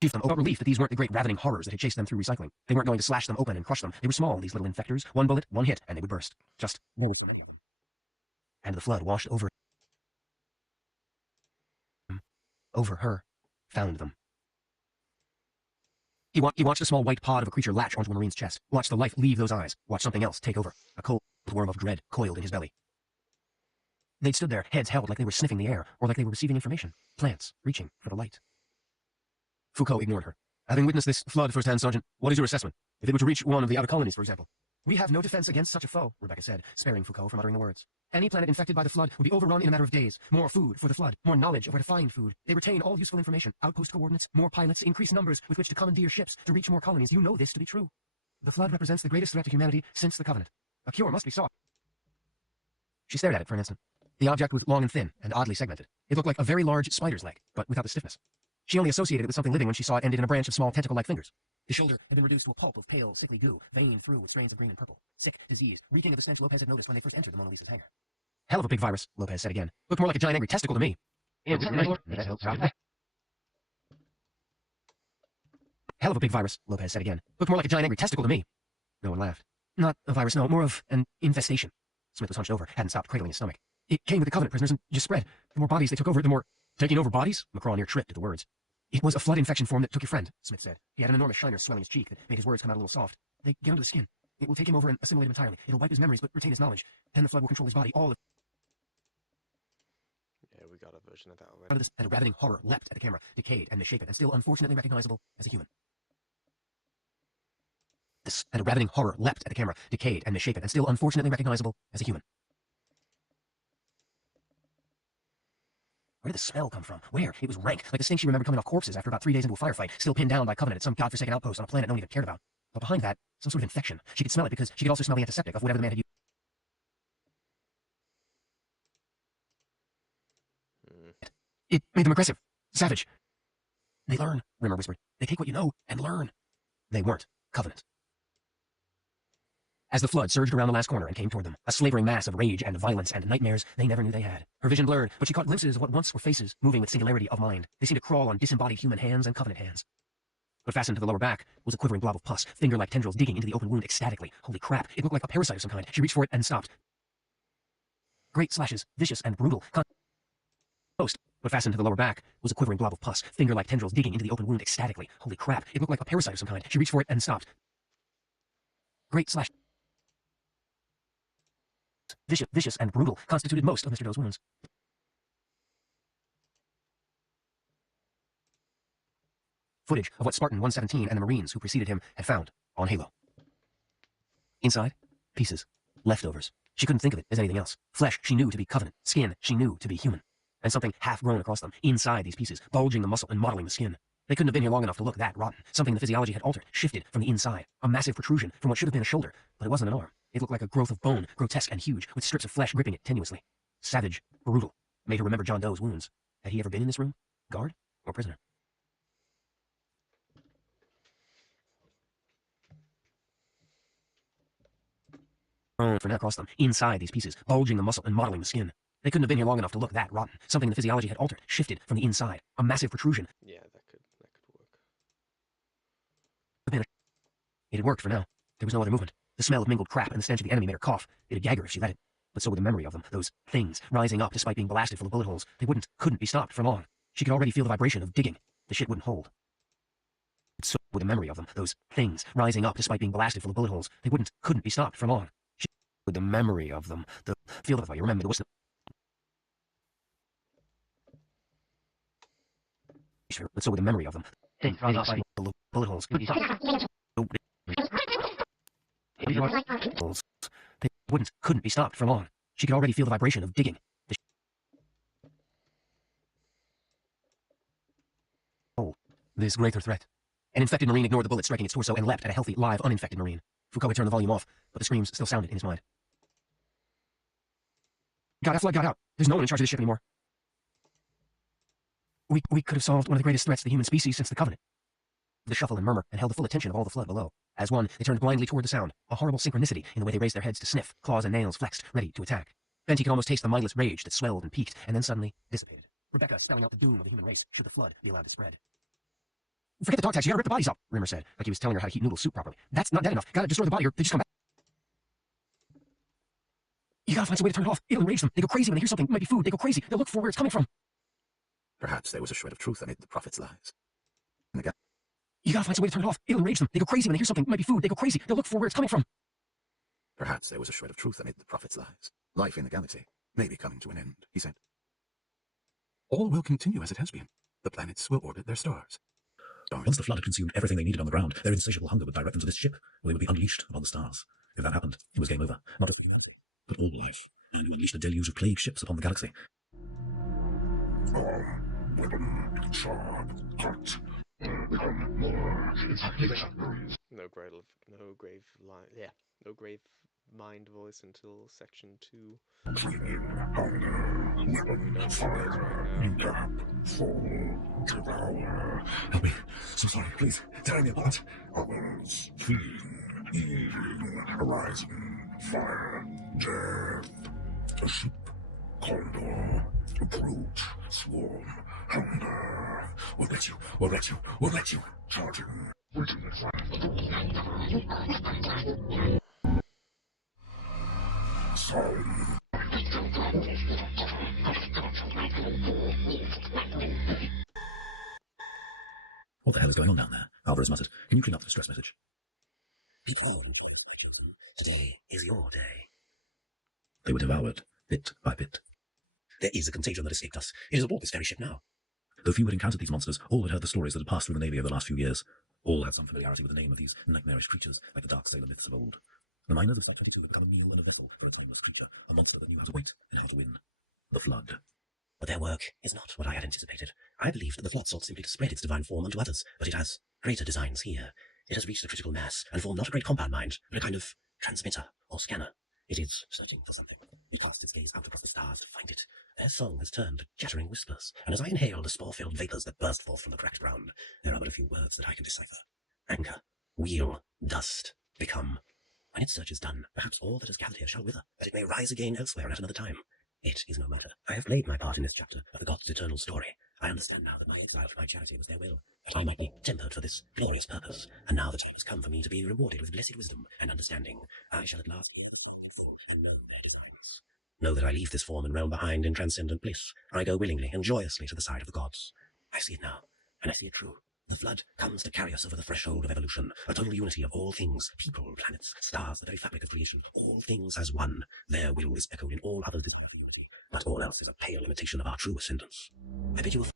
He felt relief that these weren't the great ravening horrors that had chased them through recycling. They weren't going to slash them open and crush them. They were small, these little infectors. One bullet, one hit, and they would burst. Just, there was so many of them. And the flood washed over him, over her, found them. He watched a small white pod of a creature latch onto a marine's chest, watched the life leave those eyes, watched something else take over, a cold worm of dread coiled in his belly. They'd stood there, heads held like they were sniffing the air, or like they were receiving information, plants reaching for the light. Foucault ignored her. Having witnessed this flood firsthand, Sergeant, what is your assessment? If it were to reach one of the outer colonies, for example. We have no defense against such a foe, Rebecca said, sparing Foucault from uttering the words. Any planet infected by the Flood would be overrun in a matter of days. More food for the Flood, more knowledge of where to find food. They retain all useful information, outpost coordinates, more pilots, increased numbers with which to commandeer ships to reach more colonies. You know this to be true. The Flood represents the greatest threat to humanity since the Covenant. A cure must be sought. She stared at it for an instant. The object was long and thin, and oddly segmented. It looked like a very large spider's leg, but without the stiffness. She only associated it with something living when she saw it ended in a branch of small tentacle-like fingers. The shoulder had been reduced to a pulp of pale, sickly goo, veined through with strains of green and purple. Sick, diseased, reeking of the stench Lopez had noticed when they first entered the Mona Lisa's hangar. Hell of a big virus, Lopez said again. Looked more like a giant angry testicle to me. Hell of a big virus, Lopez said again. Looked more like a giant angry testicle to me. No one laughed. Not a virus, no, more of an infestation. Smith was hunched over, hadn't stopped cradling his stomach. It came with the Covenant prisoners and just spread. The more bodies they took over, the more... Taking over bodies? McCraw near tripped at the words. It was a Flood infection form that took your friend, Smith said. He had an enormous shiner swelling his cheek that made his words come out a little soft. They get under the skin. It will take him over and assimilate him entirely. It'll wipe his memories but retain his knowledge. Then the Flood will control his body, all of... Yeah, we got a version of that already. And a ravening horror leapt at the camera, decayed and misshapen, and still unfortunately recognizable as a human. And a ravening horror leapt at the camera, decayed and misshapen, and still unfortunately recognizable as a human. Where did the smell come from? Where? It was rank, like the stink she remembered coming off corpses after about 3 days into a firefight, still pinned down by Covenant at some godforsaken outpost on a planet no one even cared about. But behind that, some sort of infection. She could smell it because she could also smell the antiseptic of whatever the man had used. It made them aggressive. Savage. They learn, Rimmer whispered. They take what you know and learn. They weren't Covenant. As the Flood surged around the last corner and came toward them, a slavering mass of rage and violence and nightmares they never knew they had. Her vision blurred, but she caught glimpses of what once were faces, moving with singularity of mind. They seemed to crawl on disembodied human hands and Covenant hands. But fastened to the lower back was a quivering blob of pus, finger-like tendrils digging into the open wound ecstatically. Holy crap, it looked like a parasite of some kind. She reached for it and stopped. Great slashes, vicious and brutal. Most, but fastened to the lower back was a quivering blob of pus, finger-like tendrils digging into the open wound ecstatically. Holy crap, it looked like a parasite of some kind. She reached for it and stopped. Great slash. Vicious and brutal, constituted most of Mr. Doe's wounds. Footage of what Spartan 117 and the Marines who preceded him had found on Halo. Inside, pieces, leftovers. She couldn't think of it as anything else. Flesh she knew to be Covenant, skin she knew to be human. And something half-grown across them, inside these pieces, bulging the muscle and modeling the skin. They couldn't have been here long enough to look that rotten. Something the physiology had altered, shifted from the inside. A massive protrusion from what should have been a shoulder, but it wasn't an arm. It looked like a growth of bone, grotesque and huge, with strips of flesh gripping it tenuously. Savage, brutal. Made her remember John Doe's wounds. Had he ever been in this room? Guard or prisoner? For now across them, inside these pieces, bulging the muscle and modeling the skin. They couldn't have been here long enough to look that rotten. Something the physiology had altered, shifted from the inside. A massive protrusion. Yeah, that could work. It had worked for now. There was no other movement. The smell of mingled crap and the stench of the enemy made her cough. It'd gag her if she let it. But so would the memory of them, those things, rising up despite being blasted full of bullet holes. They couldn't be stopped for long. She could already feel the vibration of digging. The shit wouldn't hold. So would the memory of them, those things, rising up despite being blasted full of bullet holes. They couldn't be stopped for long. She with the memory of them, the feel of it, you remember the whistle. But so with the memory of them, things rising up full of bullet holes. They couldn't be stopped for long. She could already feel the vibration of digging. This greater threat. An infected Marine ignored the bullet striking its torso and leapt at a healthy, live, uninfected Marine. Foucault had turned the volume off, but the screams still sounded in his mind. Got out, Flood, got out. There's no one in charge of this ship anymore. We could have solved one of the greatest threats to the human species since the Covenant. The shuffle and murmur and held the full attention of all the Flood below. As one, they turned blindly toward the sound, a horrible synchronicity in the way they raised their heads to sniff, claws and nails flexed, ready to attack. Bent he could almost taste the mindless rage that swelled and peaked, and then suddenly dissipated. Rebecca spelling out the doom of the human race should the Flood be allowed to spread. Forget the dog tags, you gotta rip the bodies up, Rimmer said, like he was telling her how to heat noodle soup properly. That's not dead enough. Gotta destroy the body or they just come back. You gotta find some way to turn it off. It'll enrage them. They go crazy when they hear something. It might be food. They go crazy. They'll look for where it's coming from. Perhaps there was a shred of truth amid the prophet's lies. You gotta find some way to turn it off. It'll enrage them. They go crazy when they hear something. It might be food. They go crazy. They'll look for where it's coming from. Perhaps there was a shred of truth amid the prophet's lies. Life in the galaxy may be coming to an end, he said. All will continue as it has been. The planets will orbit their stars. Once the Flood had consumed everything they needed on the ground, their insatiable hunger would direct them to this ship, where they would be unleashed upon the stars. If that happened, it was game over. Not just for humanity, but all life, and who unleashed a deluge of plague ships upon the galaxy. Weapon sharp, cut. Become more intelligent. No grave mind voice until section 2. Weapon fire, gap, fall, devour. Help me. So sorry, please. Tear me apart. Ovens, feed, eating, horizon, fire, death. A sheep, condor, a brute, swarm, hunger. We'll let you. We'll let you. We'll let you. Charging, waiting at fire. Sorry. What the hell is going on down there? Alvarez muttered. Can you clean up the distress message? Be careful, Chosen. Today is your day. They were devoured, bit by bit. There is a contagion that escaped us. It is aboard this very ship now. Though few had encountered these monsters, all had heard the stories that had passed through the Navy over the last few years. All had some familiarity with the name of these nightmarish creatures, like the dark sailor myths of old. The miners of Site 22 had become a meal and a vessel for a timeless creature, a monster that knew how to wait and how to win. The Flood. But their work is not what I had anticipated. I believed that the Flood sought simply to spread its divine form unto others, but it has greater designs here. It has reached a critical mass and formed not a great compound mind, but a kind of transmitter or scanner. It is searching for something. It casts its gaze out across the stars to find it. Their song has turned to chattering whispers, and as I inhale the spore-filled vapors that burst forth from the cracked ground, there are but a few words that I can decipher. Anger, wheel, dust, become. When its search is done, perhaps all that has gathered here shall wither, that it may rise again elsewhere and at another time. It is no matter. I have played my part in this chapter of the gods' eternal story. I understand now that my exile for my charity was their will, that I might be tempered for this glorious purpose, and now the time has come for me to be rewarded with blessed wisdom and understanding. I shall at last be full and learn their designs. Know that I leave this form and realm behind in transcendent bliss. I go willingly and joyously to the side of the gods. I see it now, and I see it true. The Flood comes to carry us over the threshold of evolution, a total unity of all things, people, planets, stars, the very fabric of creation, all things as one. Their will is echoed in all others' desire for unity, but all else is a pale imitation of our true ascendance. I bid you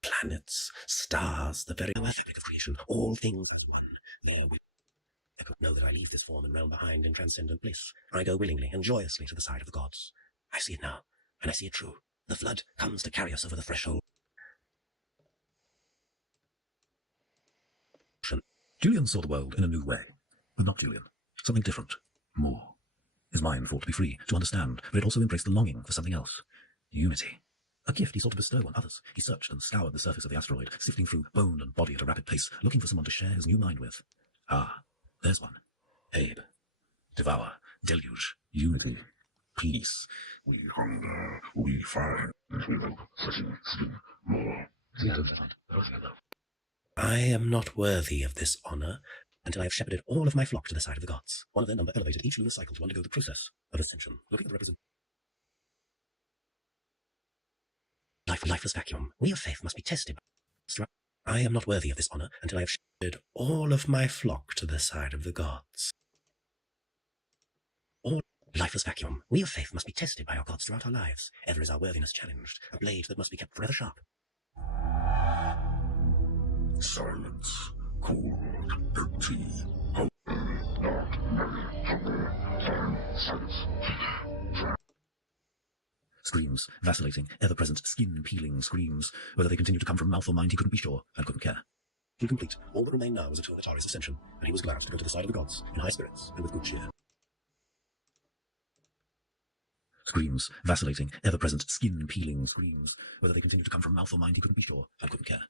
planets, stars, the very fabric of creation, all things as one. Their will echoed. Know that I leave this form and realm behind in transcendent bliss. I go willingly and joyously to the side of the gods. I see it now, and I see it true. The Flood comes to carry us over the threshold. Julian saw the world in a new way, but not Julian. Something different. More. His mind thought to be free, to understand, but it also embraced the longing for something else. Unity. A gift he sought to bestow on others. He searched and scoured the surface of the asteroid, sifting through bone and body at a rapid pace, looking for someone to share his new mind with. Ah, there's one. Abe. Devour. Deluge. Unity. Peace. We hunger, we fire, and we hope, fretting, skin, more. I am not worthy of this honor until I have shepherded all of my flock to the side of the gods. One of their number elevated each lunar cycle to undergo the process of ascension. Looking at the lifeless vacuum. We of faith must be tested. I am not worthy of this honor until I have shepherded all of my flock to the side of the gods. All lifeless vacuum. We of faith must be tested by our gods throughout our lives. Ever is our worthiness challenged, a blade that must be kept forever sharp. Silence, cold, empty, open, not merry, humble, time, silence. Screams, vacillating, ever-present, skin-peeling screams. Whether they continued to come from mouth or mind, he couldn't be sure, and couldn't care. Incomplete. All that remained now was a Atari's ascension, and he was glad to go to the side of the gods, in high spirits, and with good cheer. Screams, vacillating, ever-present, skin-peeling screams. Whether they continued to come from mouth or mind, he couldn't be sure, and couldn't care.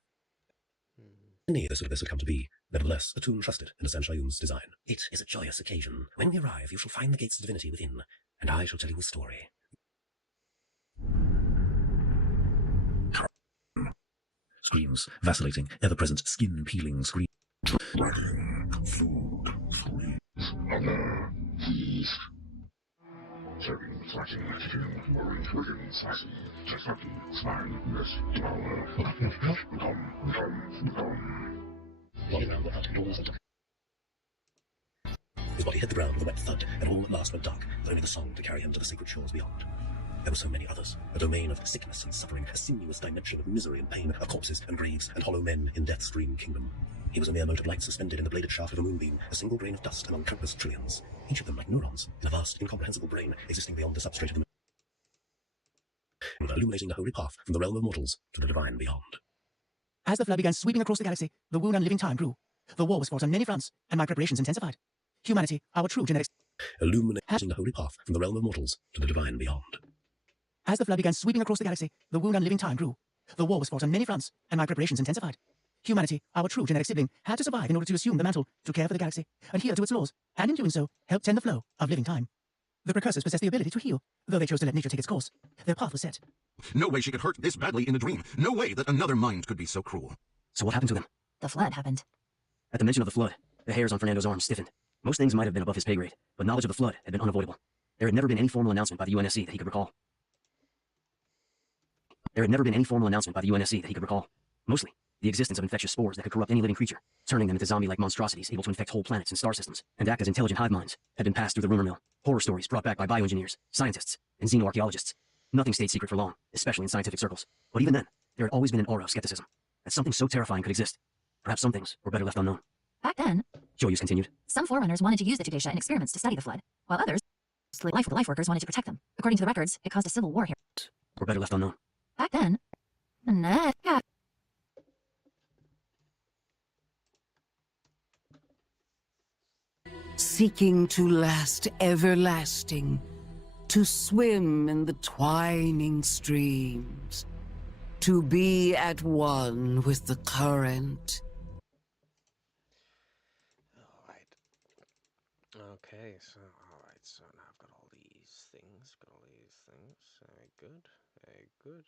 Neither this would come to be. Nevertheless, Atun trusted in Asan Shayum's design. It is a joyous occasion. When we arrive, you shall find the gates of divinity within, and I shall tell you a story. Screams, vacillating, ever-present, skin-peeling screams. Writing, food, sweets, hunger, feast. Serving, slashing, kicking, worrying, working, slashing, chestnutting, smile, mess, devour, become. His body hit the ground with a wet thud, and all at last went dark, with only the song to carry him to the sacred shores beyond. There were so many others, a domain of sickness and suffering, a sinuous dimension of misery and pain, of corpses and graves and hollow men in Death's dream kingdom. He was a mere mote of light suspended in the bladed shaft of a moonbeam, a single grain of dust among countless trillions, each of them like neurons, in a vast, incomprehensible brain existing beyond the substrate of the moon, illuminating the holy path from the realm of mortals to the divine beyond. As the flood began sweeping across the galaxy, the wound on living time grew. The war was fought on many fronts, and my preparations intensified. Humanity, our true genetics, illuminating the holy path from the realm of mortals to the divine beyond. As the flood began sweeping across the galaxy, the wound on living time grew. The war was fought on many fronts, and my preparations intensified. Humanity, our true genetic sibling, had to survive in order to assume the mantle, to care for the galaxy, adhere to its laws, and in doing so, help tend the flow of living time. The precursors possessed the ability to heal, though they chose to let nature take its course. Their path was set. No way she could hurt this badly in a dream. No way that another mind could be so cruel. So what happened to them? The flood happened. At the mention of the flood, the hairs on Fernando's arms stiffened. Most things might have been above his pay grade, but knowledge of the flood had been unavoidable. There had never been any formal announcement by the UNSC that he could recall. Mostly, the existence of infectious spores that could corrupt any living creature, turning them into zombie-like monstrosities able to infect whole planets and star systems, and act as intelligent hive minds, had been passed through the rumor mill. Horror stories brought back by bioengineers, scientists, and xenoarchaeologists. Nothing stayed secret for long, especially in scientific circles. But even then, there had always been an aura of skepticism, that something so terrifying could exist. Perhaps some things were better left unknown. Back then, Joyous continued. some forerunners wanted to use the Tudesha in experiments to study the flood, while others, the life workers, wanted to protect them. According to the records, it caused a civil war here. Were better left unknown. Back then, seeking to last everlasting, to swim in the twining streams, to be at one with the current. Okay, so, alright, so now I've got all these things, very good, very good.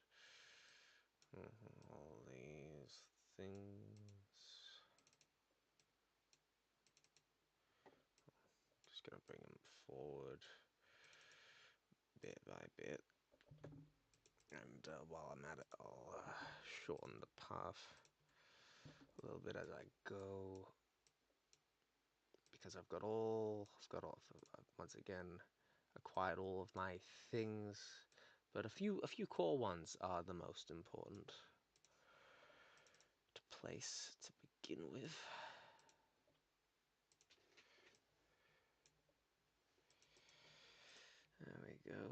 All these things. Just gonna bring them forward bit by bit, and while I'm at it, I'll shorten the path a little bit as I go, because I've once again acquired all of my things, but a few core ones are the most important to place to begin with. There we go.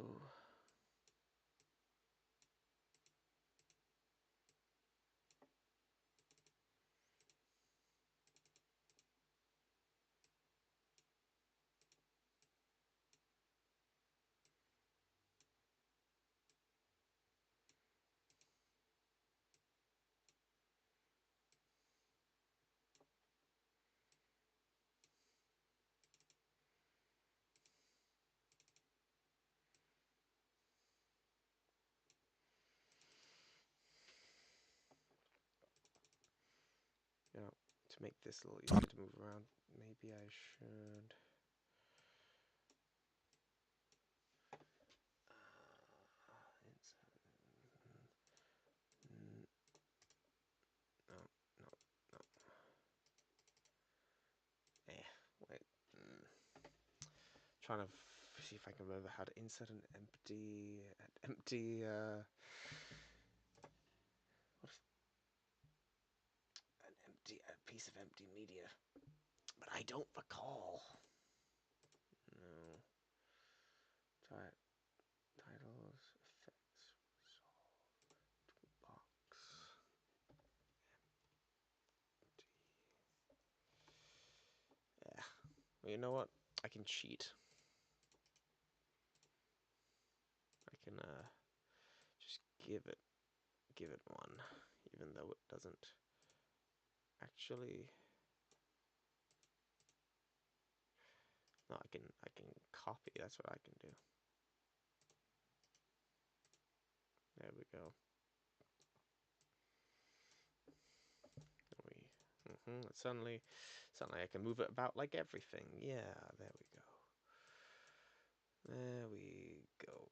Now, to make this a little easier to move around, maybe I should... Wait. Trying to see if I can remember how to insert an empty piece of empty media, but I don't recall. No. Titles, effects, resolve, toolbox, empty. Yeah. Well, you know what? I can cheat. I can just give it one, even though it doesn't actually. No, I can copy. That's what I can do. There we go. Suddenly I can move it about like everything. Yeah, there we go. There we go.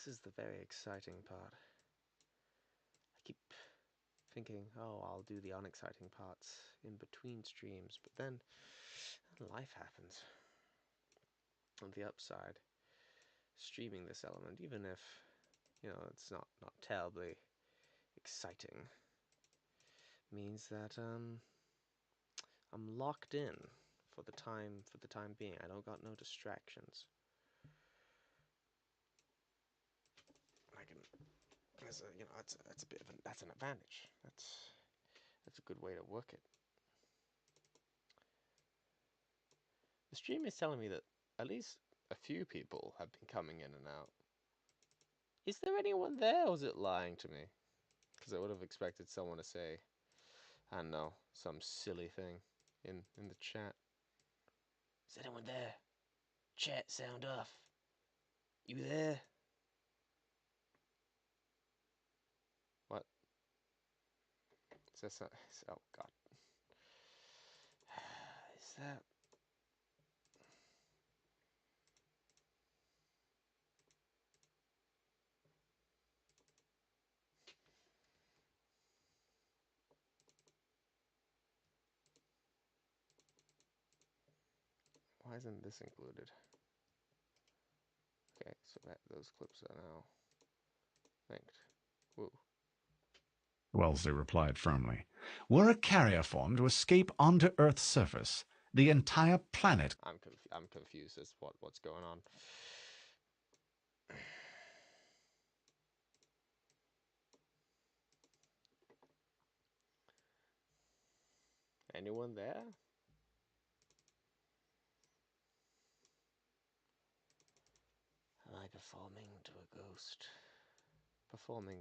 This is the very exciting part. I keep thinking, oh, I'll do the unexciting parts in between streams, but then life happens. On the upside, streaming this element, even if, it's not terribly exciting, means that I'm locked in for the time being. I don't got no distractions. I can, that's a bit of that's an advantage. That's a good way to work it. The stream is telling me that at least a few people have been coming in and out. Is there anyone there, or is it lying to me? Because I would have expected someone to say, I don't know, some silly thing in the chat. Is anyone there? Chat, sound off. You there? What? Is that oh god. Is that... Why isn't this included? Okay, so those clips are now linked. Woo. Wellesley replied firmly. Were a carrier form to escape onto Earth's surface, the entire planet... I'm confused as to what's going on. Anyone there? Am I performing to a ghost? Performing,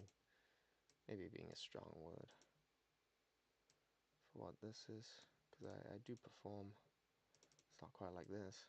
maybe being a strong word for what this is, because I do perform. It's not quite like this.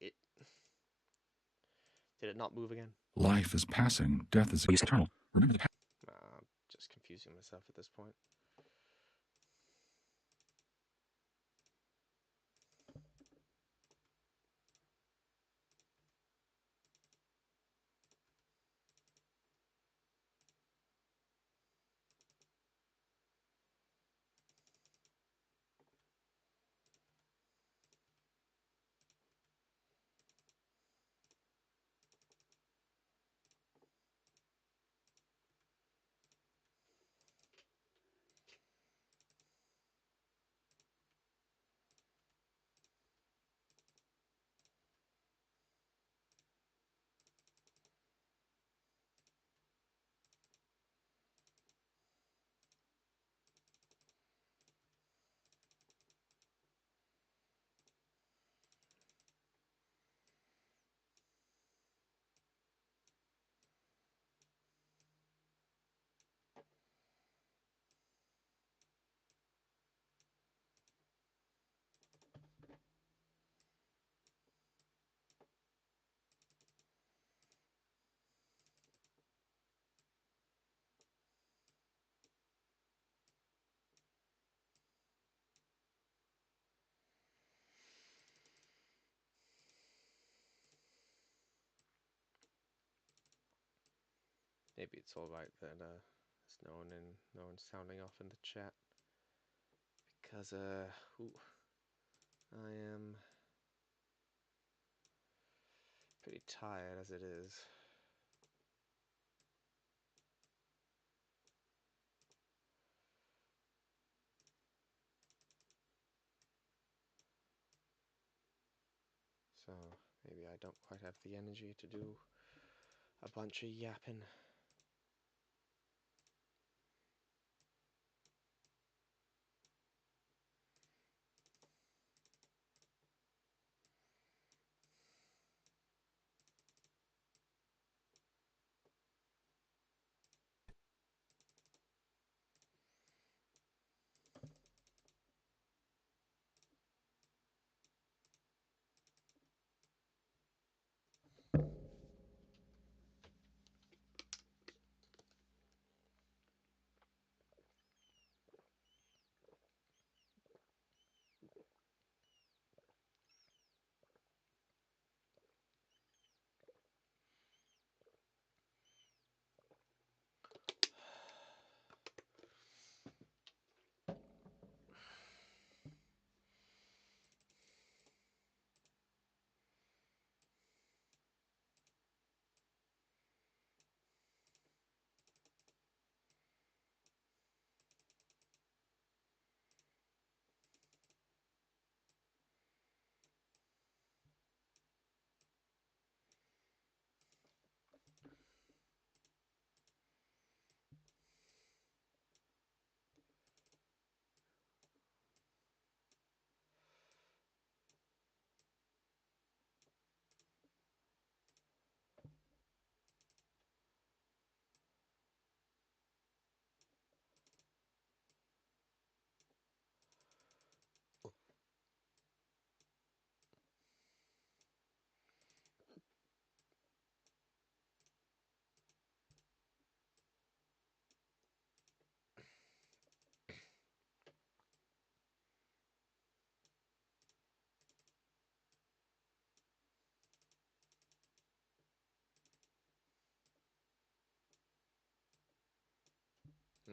Wait, did it not move again? Life is passing, death is eternal. Remember the past. Just confusing myself at this point. Maybe it's all right that there's no one sounding off in the chat, because I am pretty tired as it is. So maybe I don't quite have the energy to do a bunch of yapping.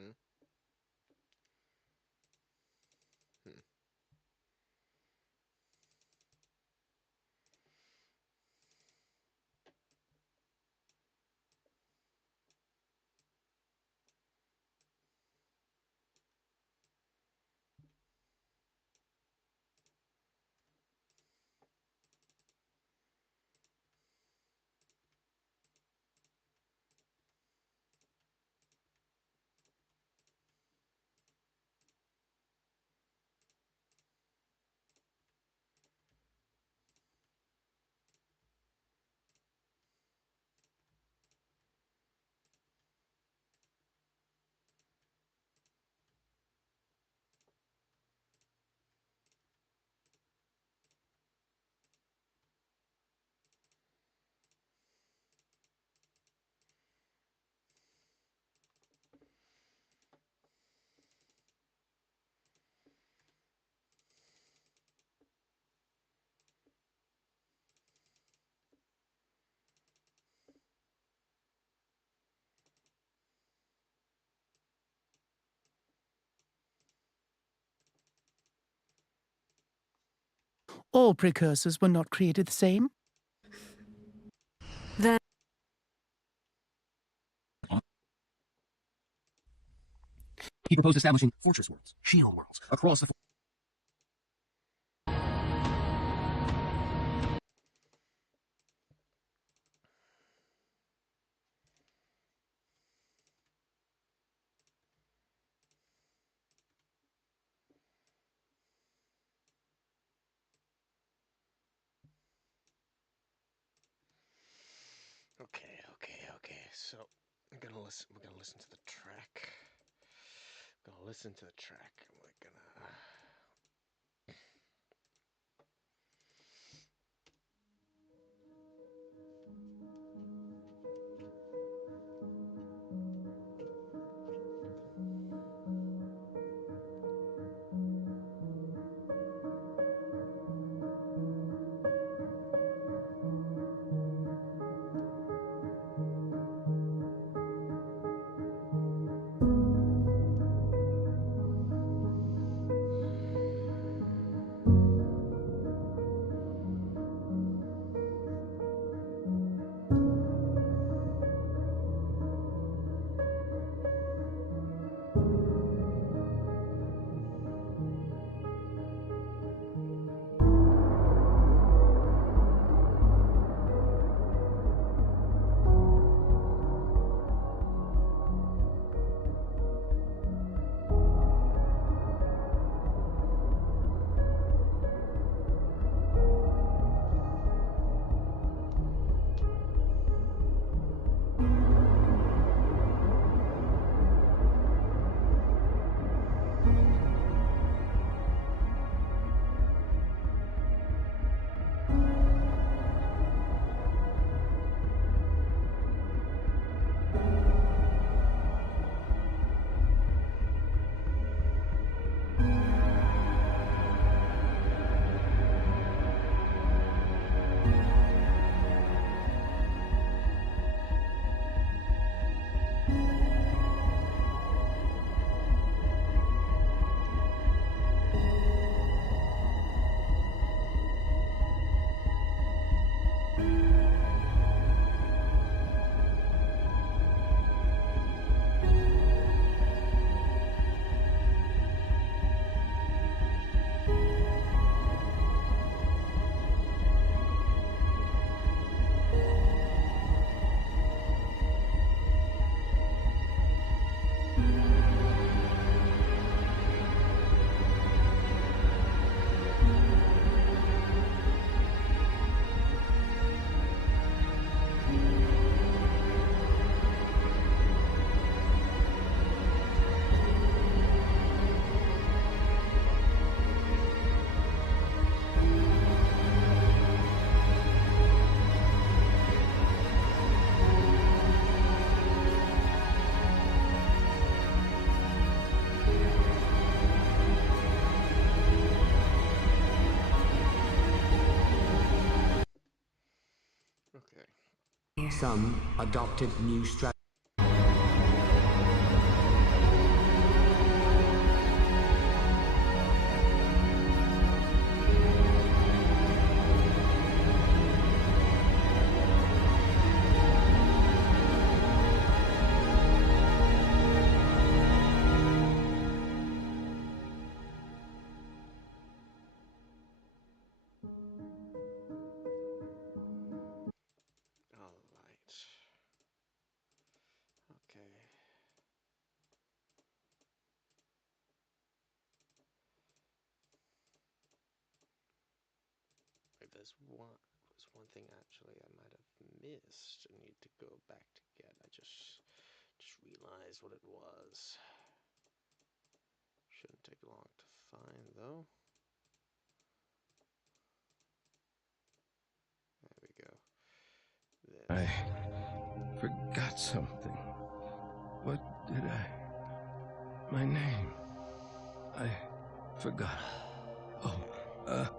Hmm? Hmm. All precursors were not created the same. Then He proposed establishing fortress worlds, shield worlds, across the Okay. So we're gonna listen to the track. Gonna listen to the track. We're gonna. Some adopted new strategies. There's one thing actually I might have missed and need to go back to get. I just realized what it was. Shouldn't take long to find though. There we go. This. I forgot something. What did I... My name. I forgot. Oh,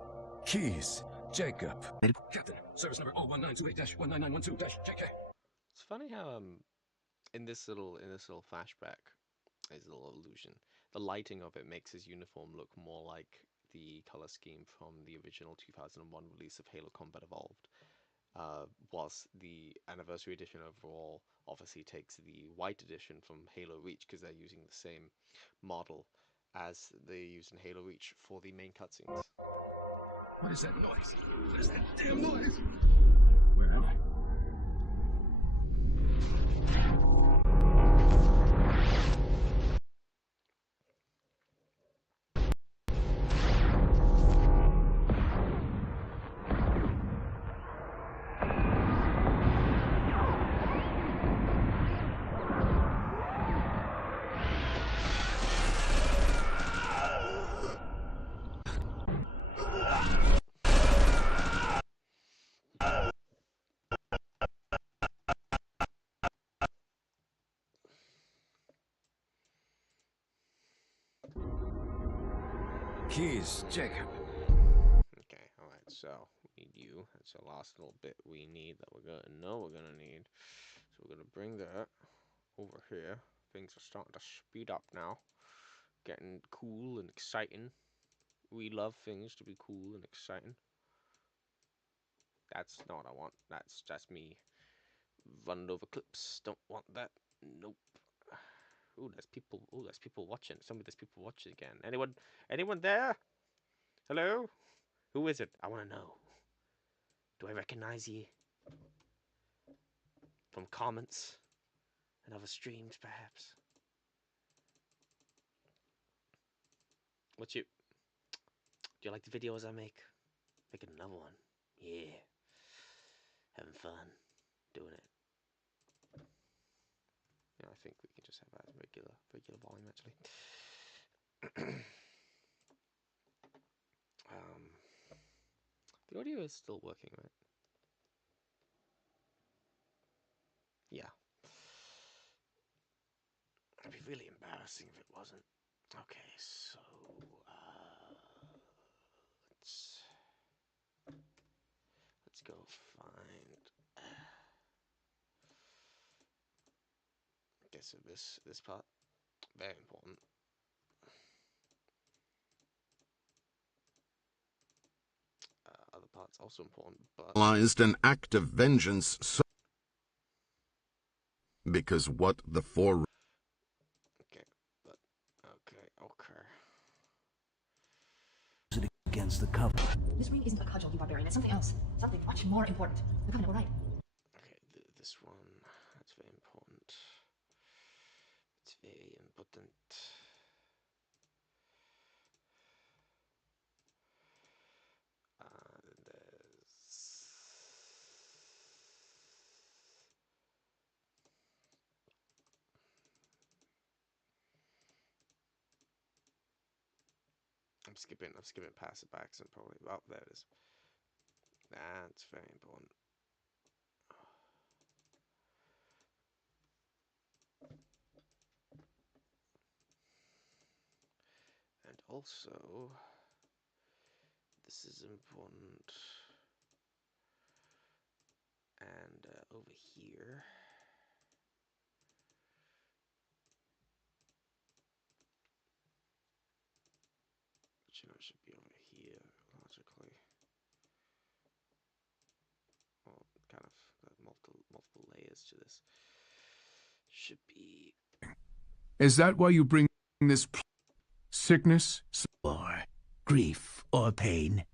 keys. Jacob. Captain, service number 01928-19912-JK. It's funny how in this little flashback, his little illusion, the lighting of it makes his uniform look more like the color scheme from the original 2001 release of Halo Combat Evolved. Whilst the anniversary edition overall obviously takes the white edition from Halo Reach because they're using the same model as they used in Halo Reach for the main cutscenes. What is that noise? What is that damn noise? Keys, Jacob. Okay, alright, so we need you. That's the last little bit we need that we're gonna need. So we're gonna bring that over here. Things are starting to speed up now. Getting cool and exciting. We love things to be cool and exciting. That's not what I want. That's just me running over clips. Don't want that. Nope. Ooh, there's people. Ooh, there's people watching. There's people watching again. Anyone there? Hello? Who is it? I want to know. Do I recognize you? From comments and other streams, perhaps. Do you like the videos I make? Making another one. Yeah. Having fun. Doing it. Yeah, I think we can just have that as regular volume actually. The audio is still working, right? Yeah. It'd be really embarrassing if it wasn't. Okay, so let's go find. Okay, so this part very important. Other parts also important, but An act of vengeance so because what the four Against the Covenant. This ring isn't a cudgel, you barbarian. It's something else. Something much more important. The Covenant were right. Okay, this one, that's very important. It's very important. I'm skipping past it by accident probably. Oh, there it is. That's very important. And also, this is important. And over here. But, you know, it should be over here, logically. Well, kind of multiple layers to this. Should be. Is that why you bring this sickness? Or grief or pain?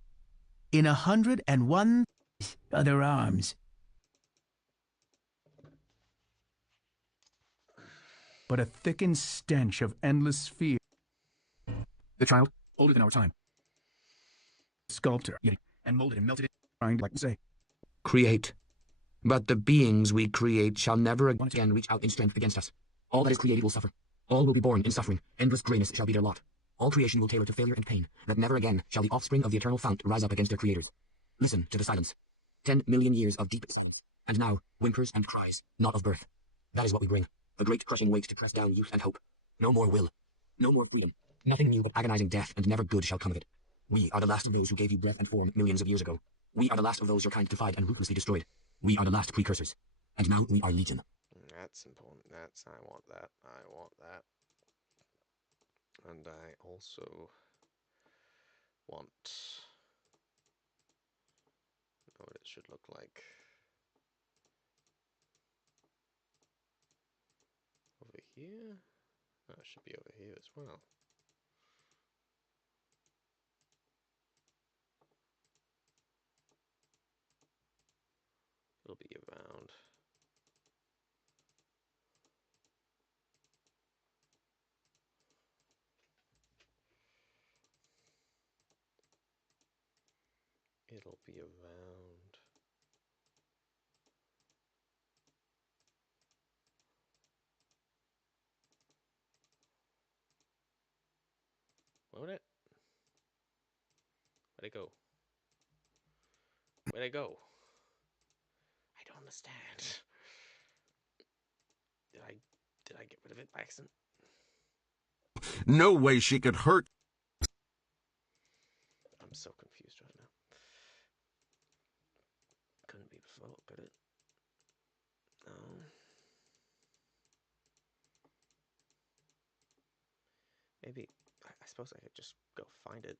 In 101 other arms. But a thickened stench of endless fear. The child, older than our time. Sculptor, and molded and melted it, trying to say. Create. But the beings we create shall never again reach out in strength against us. All that is created will suffer. All will be born in suffering. Endless grayness shall be their lot. All creation will tailor to failure and pain, that never again shall the offspring of the eternal fount rise up against their creators. Listen to the silence. 10 million years of deep silence. And now, whimpers and cries, not of birth. That is what we bring. A great crushing weight to press down youth and hope. No more will. No more freedom. Nothing new but agonizing death, and never good shall come of it. We are the last of those who gave you breath and form millions of years ago. We are the last of those your kind defied and ruthlessly destroyed. We are the last precursors. And now we are legion. That's important. I want that. I want that. And I also want what it should look like. Over here? Oh, it should be over here as well. It'll be around. It'll be around. Won't it? Where'd it go? Where'd it go? I don't understand. Did I get rid of it by accident? No way she could hurt. I'm so confused right now. Couldn't be before, could it? No. Maybe, I suppose I could just go find it.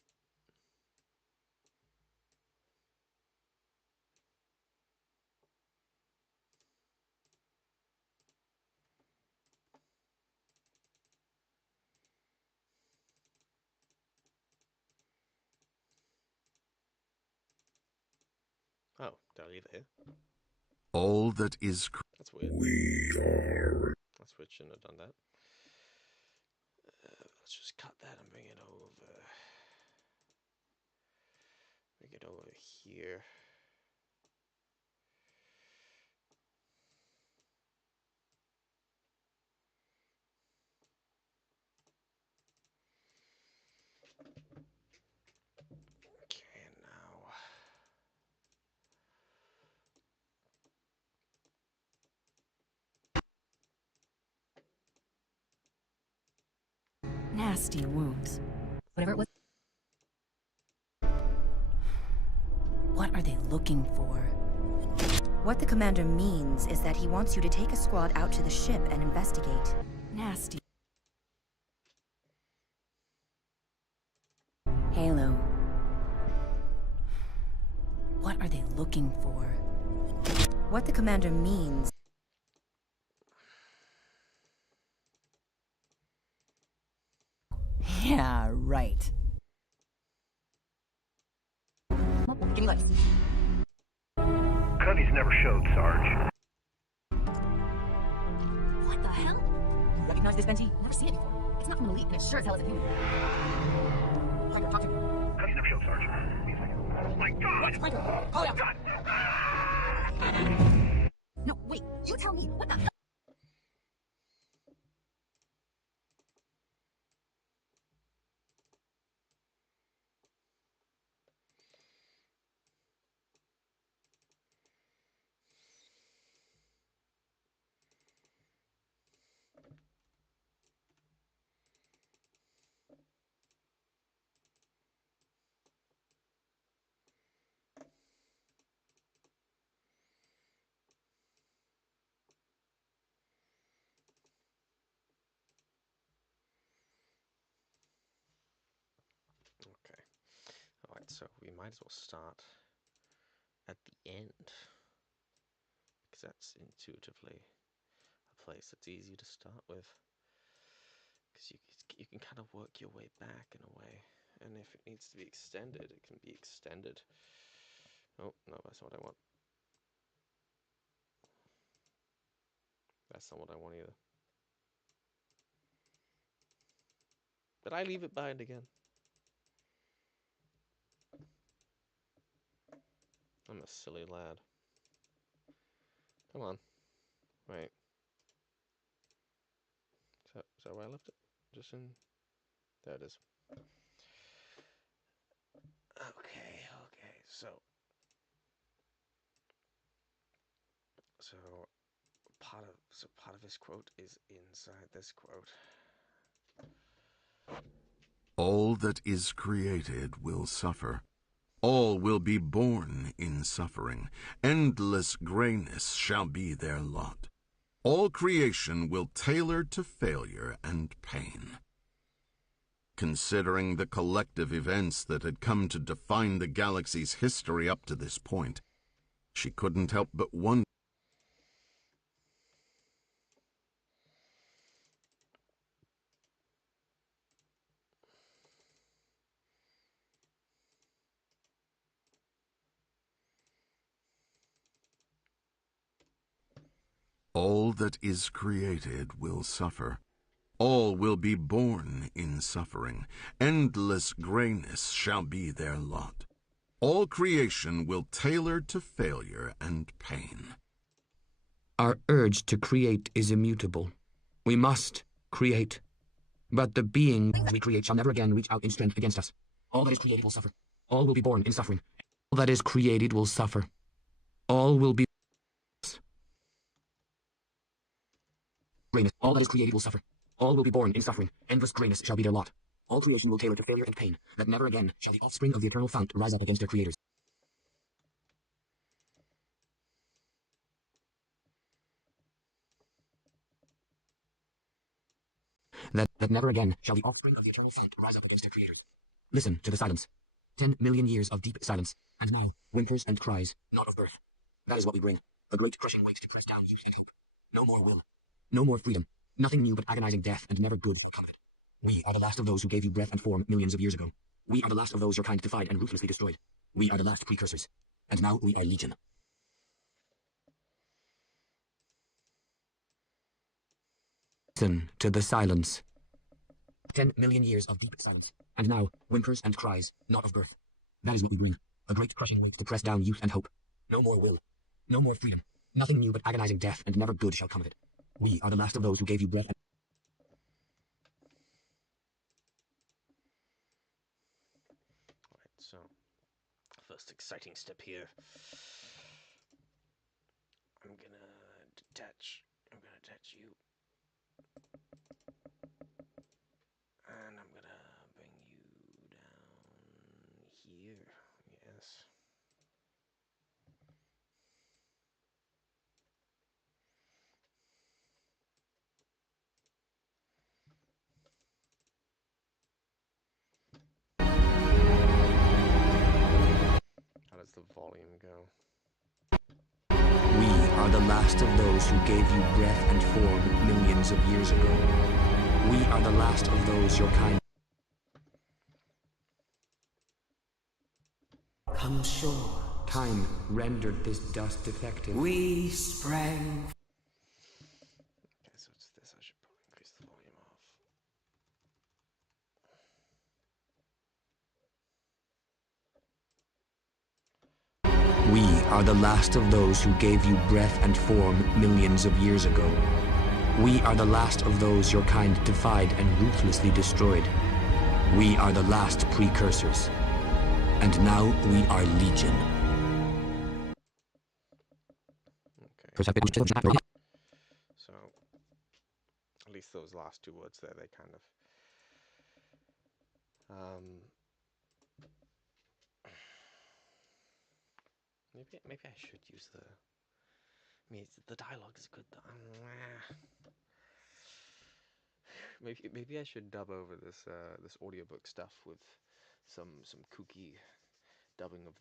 Oh, did I leave it here? All that is. That's weird. We are. That's weird, shouldn't have done that. Let's just cut that and bring it over. Bring it over here. Okay, now. Nasty wounds. Whatever it was. What are they looking for? What the commander means is that he wants you to take a squad out to the ship and investigate. Nasty. Halo. What are they looking for? What the commander means. Yeah, right. Give me lights. Cubby's never showed, Sarge. What the hell? Recognize this, Benty? Never seen it before. It's not from an elite, and it sure as hell isn't human. Hiker, talk to me. Cubby's never showed, Sarge. Oh my God! Hiker, call it out. No, wait. You tell me. What the hell? So we might as well start at the end, because that's intuitively a place that's easy to start with. Because you can kind of work your way back in a way, and if it needs to be extended, it can be extended. Oh, no, that's not what I want. That's not what I want either. But I leave it behind again. I'm a silly lad. Come on. Wait. Is that where I left it? Just in... There it is. Okay, so part of this quote is inside this quote. All that is created will suffer. All will be born in suffering. Endless grayness shall be their lot. All creation will tailor to failure and pain. Considering the collective events that had come to define the galaxy's history up to this point, she couldn't help but wonder. All that is created will suffer. All will be born in suffering. Endless grayness shall be their lot. All creation will tailor to failure and pain. Our urge to create is immutable. We must create. But the being we create shall never again reach out in strength against us. All that is created will suffer. All will be born in suffering. All that is created will suffer. All will be... Grayness. All that is created will suffer. All will be born in suffering. Endless grayness shall be their lot. All creation will tailor to failure and pain, that never again shall the offspring of the eternal fount rise up against their creators. That never again shall the offspring of the eternal fount rise up against their creators. Listen to the silence. 10 million years of deep silence, and now whimpers and cries, not of birth. That is what we bring. A great crushing weight to press down youth and hope. No more will. No more freedom. Nothing new but agonizing death, and never good will come of it. We are the last of those who gave you breath and form millions of years ago. We are the last of those your kind defied and ruthlessly destroyed. We are the last precursors. And now we are Legion. Listen to the silence. 10 million years of deep silence, and now whimpers and cries, not of birth. That is what we bring. A great crushing weight to press down youth and hope. No more will. No more freedom. Nothing new but agonizing death, and never good shall come of it. We are the last of those who gave you breath and... Alright, so first exciting step here. I'm gonna detach you. And I'm gonna bring you down here. Yes. How does the volume go? We are the last of those who gave you breath and form millions of years ago. We are the last of those your kind... Come shore. Time rendered this dust defective. We sprang. Okay, so it's this. I should probably increase the volume off. We are the last of those who gave you breath and form millions of years ago. We are the last of those your kind defied and ruthlessly destroyed. We are the last precursors. And now we are Legion. Okay. So, at least those last two words there, they kind of... Maybe I should use the... I mean, the dialogue is good. Maybe I should dub over this this audiobook stuff with some kooky dubbing of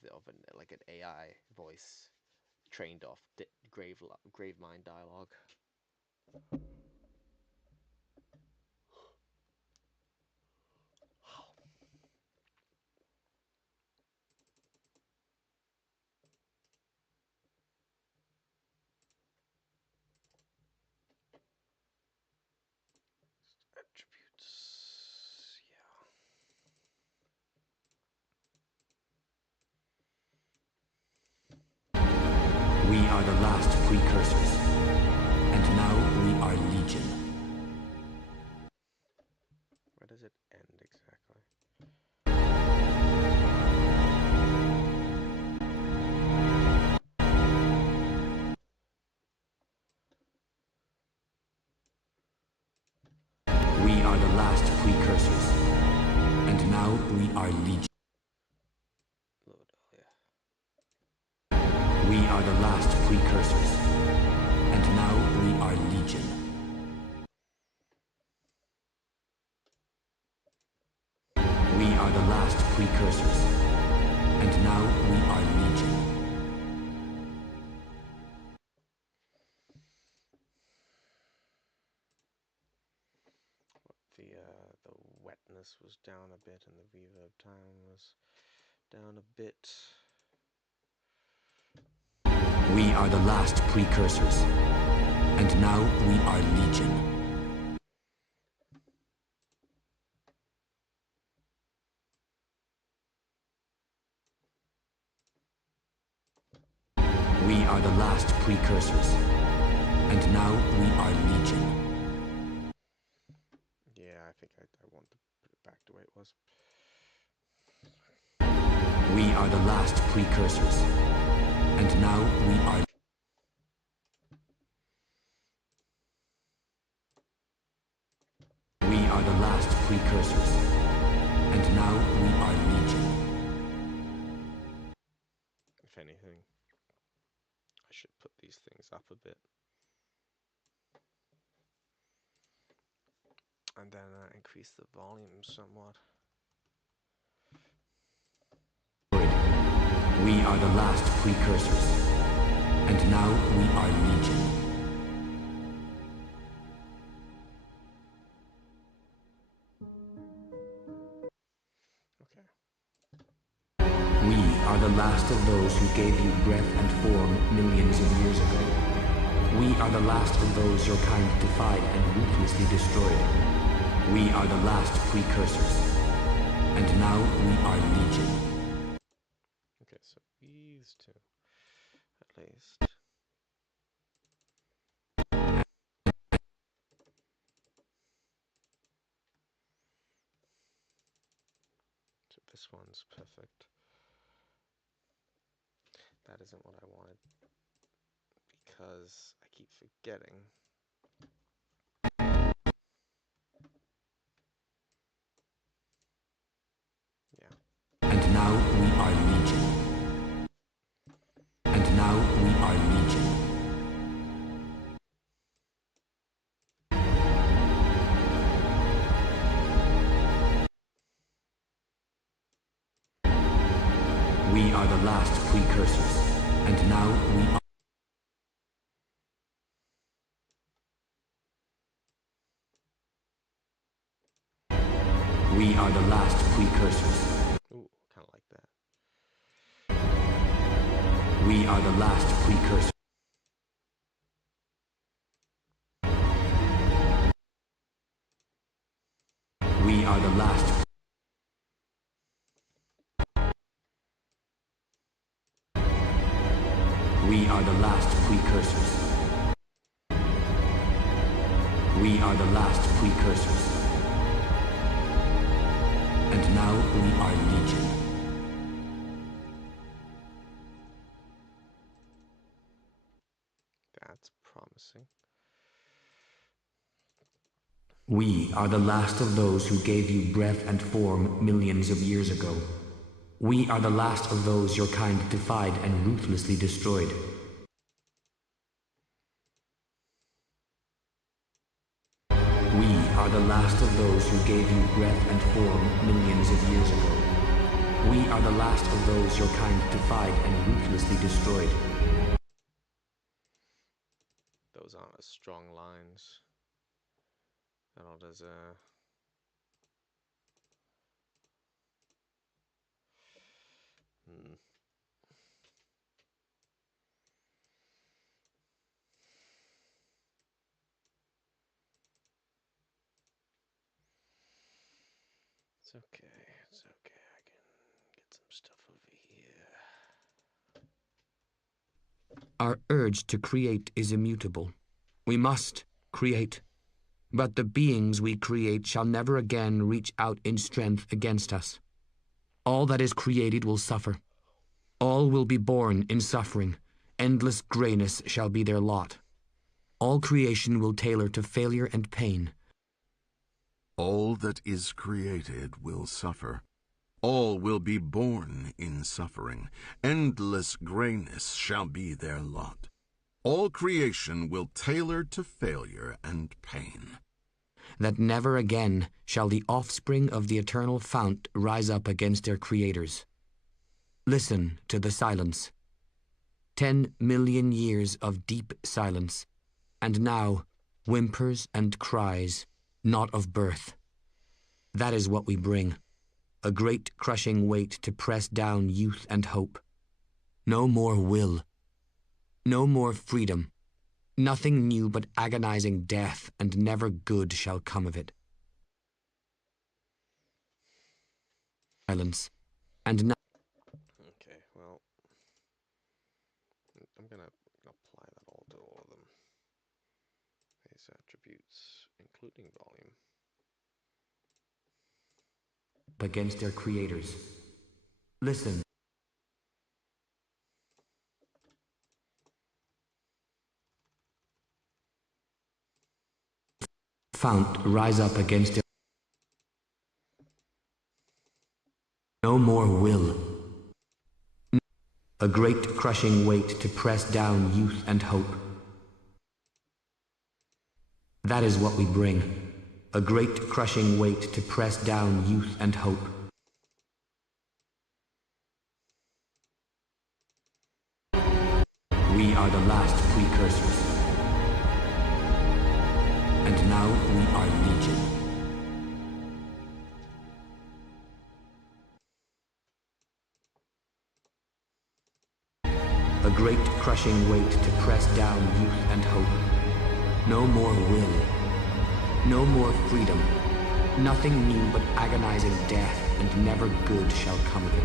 like an AI voice trained off Gravemind dialogue. Attributes, yeah. We are the last precursors, and now we are Legion. Where does it end exactly? We are the last precursors, and now we are Legion. We are the last precursors, and now we are Legion. We are the last precursors, and now we are Legion. The wetness was down a bit, and the reverb time was down a bit. We are the last precursors, and now we are Legion. We are the last precursors, and now we are Legion. Yeah, I think I want to put it back the way it was. We are the last precursors, and now we are... We are the last precursors, and now we are Legion. If anything, I should put these things up a bit. And then increase the volume somewhat. We are the last precursors, and now we are Legion. Okay. We are the last of those who gave you breath and form millions of years ago. We are the last of those your kind defied and ruthlessly destroyed. We are the last precursors, and now we are Legion. Okay, so these two, at least. So this one's perfect. That isn't what I wanted, because I keep forgetting. And now we are Legion. And now we are Legion. We are the last precursors, and now we are... We are the last precursors. Ooh, kind of like that. We are the last precursors. We are the last. We are the last precursors. We are the last precursors. And now we are Legion. That's promising. We are the last of those who gave you breath and form millions of years ago. We are the last of those your kind defied and ruthlessly destroyed. We are the last of those who gave you breath and form millions of years ago. We are the last of those your kind defied and ruthlessly destroyed. Those aren't as strong lines. They're not as It's okay, it's okay. I can get some stuff over here. Our urge to create is immutable. We must create. But the beings we create shall never again reach out in strength against us. All that is created will suffer. All will be born in suffering. Endless grayness shall be their lot. All creation will tailor to failure and pain. All that is created will suffer. All will be born in suffering. Endless grayness shall be their lot. All creation will tailor to failure and pain. That never again shall the offspring of the eternal fount rise up against their creators. Listen to the silence. 10 million years of deep silence, and now whimpers and cries, not of birth. That is what we bring, a great crushing weight to press down youth and hope. No more will, no more freedom, nothing new but agonizing death, and never good shall come of it. Silence, and now... Okay, well, I'm gonna apply that all to all of them. These attributes, including volume. Against their creators. Listen. Fount rise up against their... No more will. A great crushing weight to press down youth and hope. That is what we bring. A great crushing weight to press down youth and hope. We are the last precursors. And now we are legion. A great crushing weight to press down youth and hope. No more will. No more freedom. Nothing new but agonizing death, and never good shall come of it.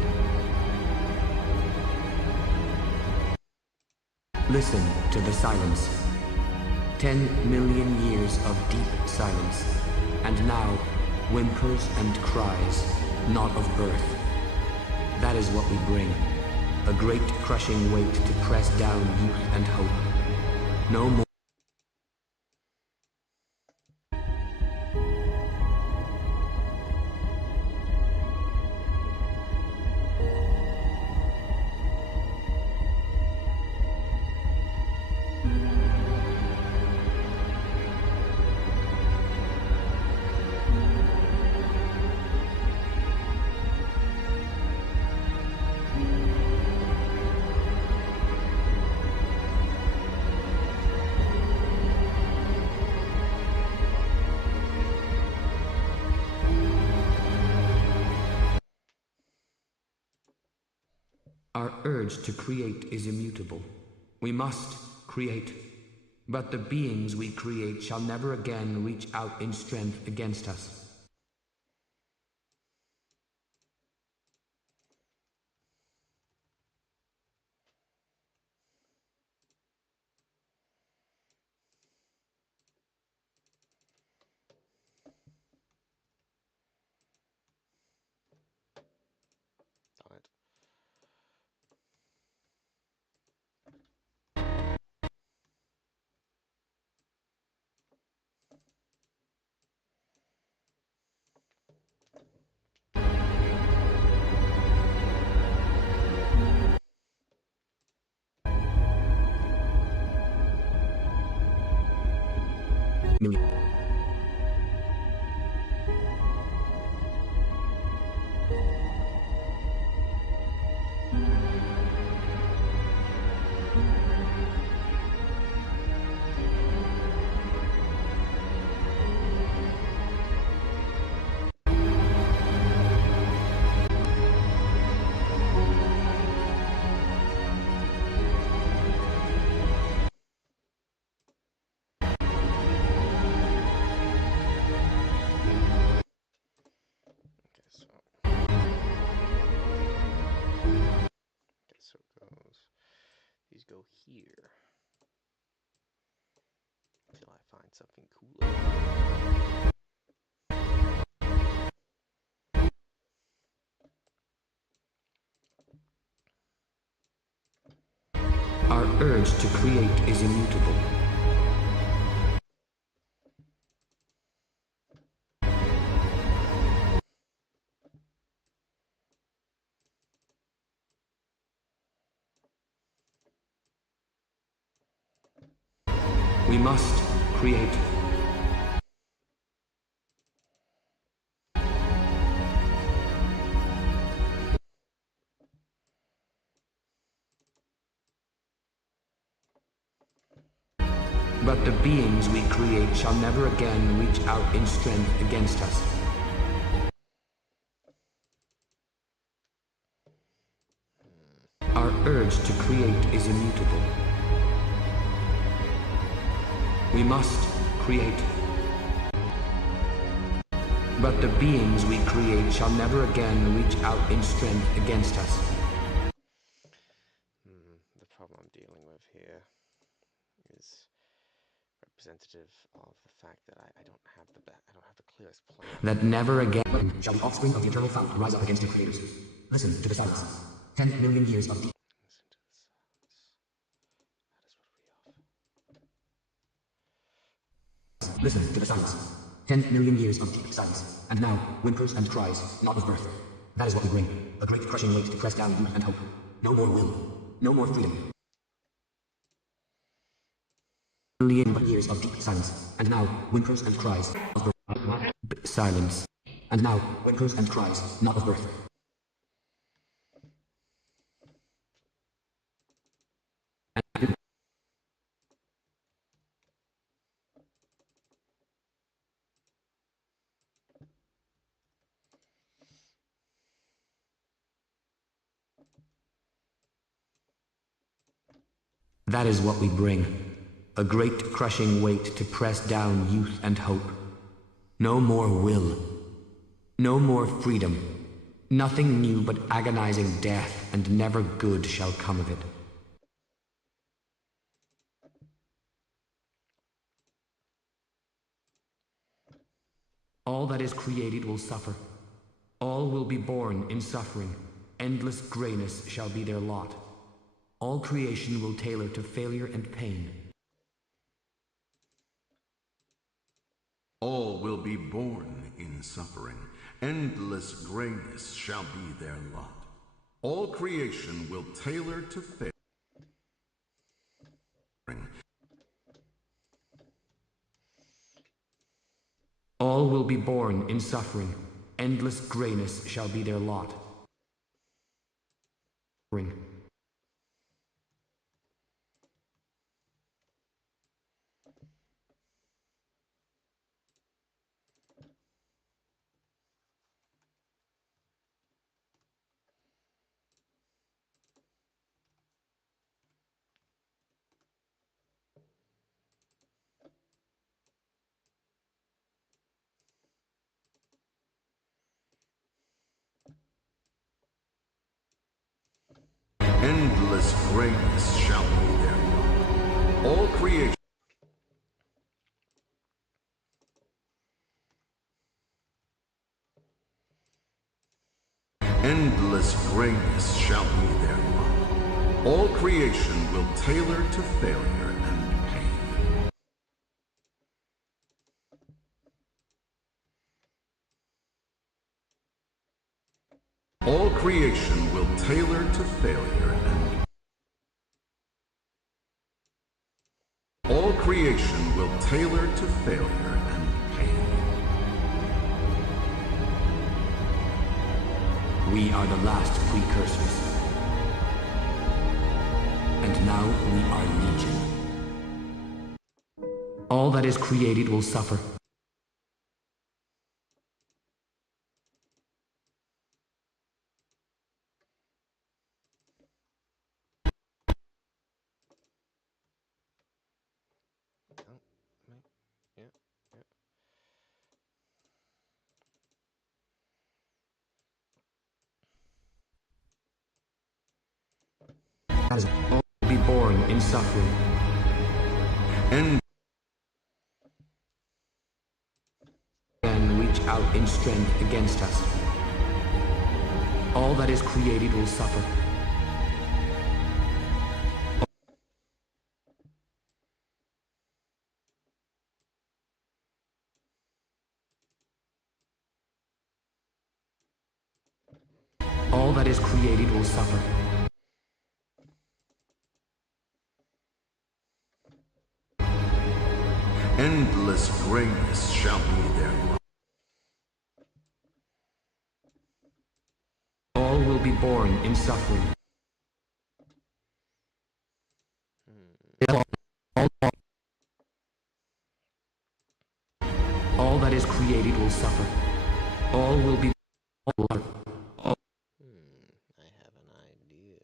Listen to the silence. 10 million years of deep silence, and now whimpers and cries, not of birth. That is what we bring, a great crushing weight to press down youth and hope. No more. Our urge to create is immutable. We must create. But the beings we create shall never again reach out in strength against us. Million. go here until I find something cooler. Our urge to create is immutable. We must create. But the beings we create shall never again reach out in strength against us. Our urge to create is immutable. We must create. But the beings we create shall never again reach out in strength against us. The problem I'm dealing with here is representative of the fact that I don't have the clearest plan. That never again shall the offspring of the eternal fount rise up against their creators. Listen to the silence. 10 million years of deep. Listen to the silence. 10 million years of deep silence. And now, whimpers and cries, not of birth. That is what we bring. A great crushing weight to press down youth and hope. No more will. No more freedom. Million years of deep silence. And now, whimpers and cries, of birth. Silence. And now, whimpers and cries, not of birth. That is what we bring. A great crushing weight to press down youth and hope. No more will. No more freedom. Nothing new but agonizing death, and never good shall come of it. All that is created will suffer. All will be born in suffering. Endless grayness shall be their lot. All creation will tailor to failure and pain. All will be born in suffering. Endless grayness shall be their lot. All creation will tailor to failure. All will be born in suffering. Endless grayness shall be their lot. Endless grayness shall be their lot. All creation. Endless grayness shall be their lot. All creation will tailor to failure and pain. All creation will tailor to failure and all creation will tailor to failure and pain. We are the last precursors. And now we are legion. All that is created will suffer. That is all be born in suffering. And Can reach out in strength against us. All that is created will suffer. All that is created will suffer. endless grayness shall be their lot. All will be born in suffering. All that is created will suffer. All will be. I have an idea.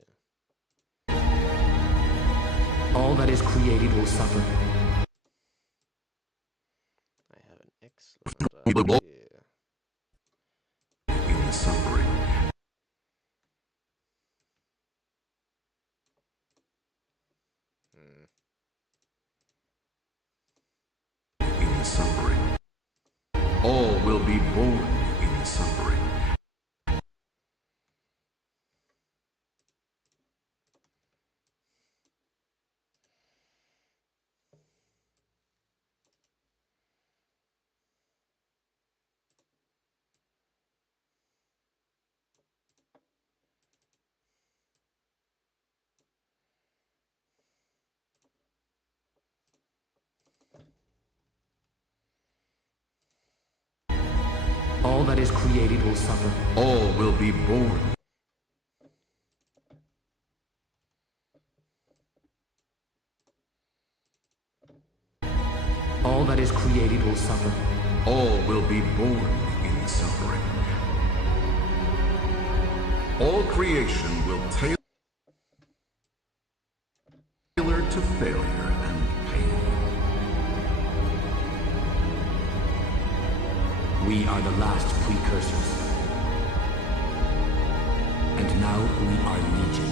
All that is created will suffer. I have an excellent idea. In suffering. In suffering. All will be born in suffering. All that is created will suffer. All will be born. All that is created will suffer. All will be born in suffering. All creation will tailor to failure and pain. We are the last precursors. And now we are Legion.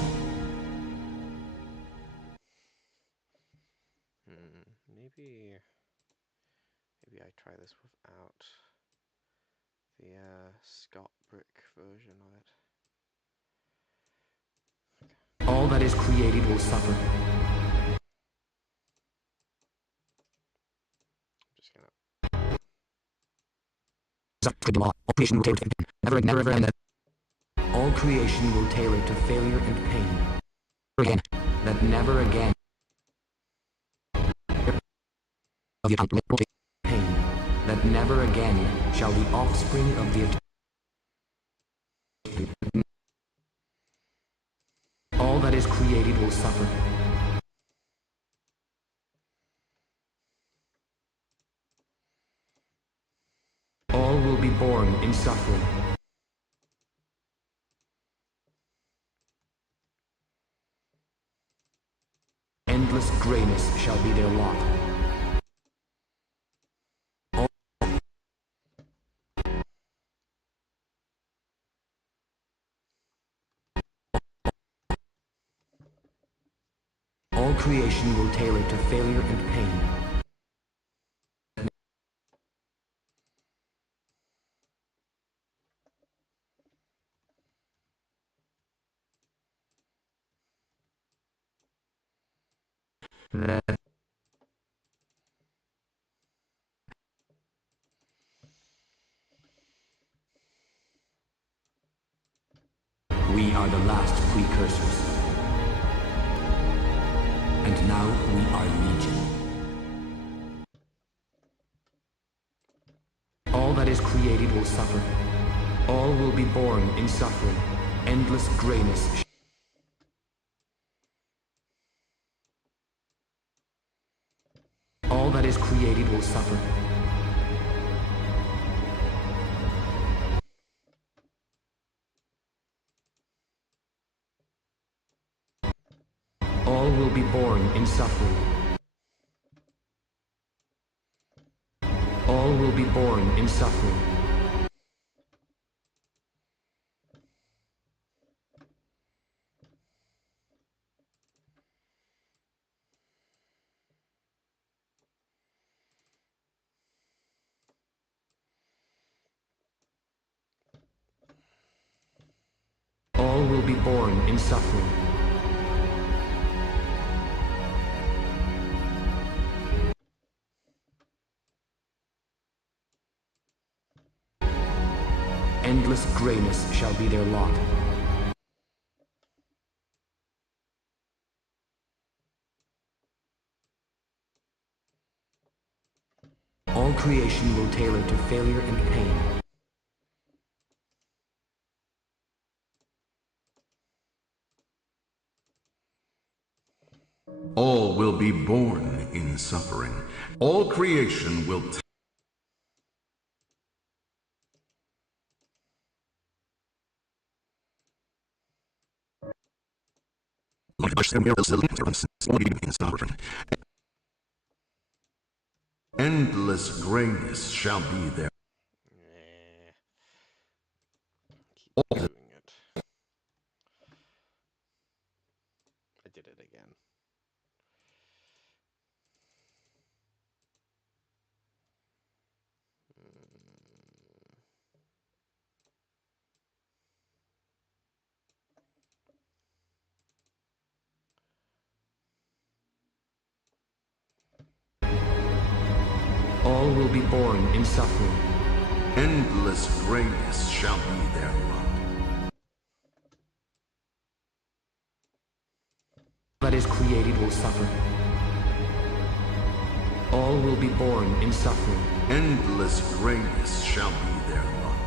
Maybe I try this without the Scott Brick version of it. All that is created will suffer. Just gonna. All creation will tailor to failure and pain. Again, that never again. Pain, that never again shall the offspring of the all that is created will suffer. All will be born in suffering. Endless grayness shall be their lot. All creation will tailor to failure and pain. We are the last precursors. And now we are Legion. All that is created will suffer. All will be born in suffering. Endless grayness. All that is created will suffer. All will be born in suffering. All will be born in suffering. born in suffering. Endless grayness shall be their lot. All creation will tailor to failure and pain. All will be born in suffering. All creation will endless grayness shall be there. Keep doing it. I did it again. All will be born in suffering. Endless grayness shall be their lot. That is created will suffer. All will be born in suffering. Endless grayness shall be their lot.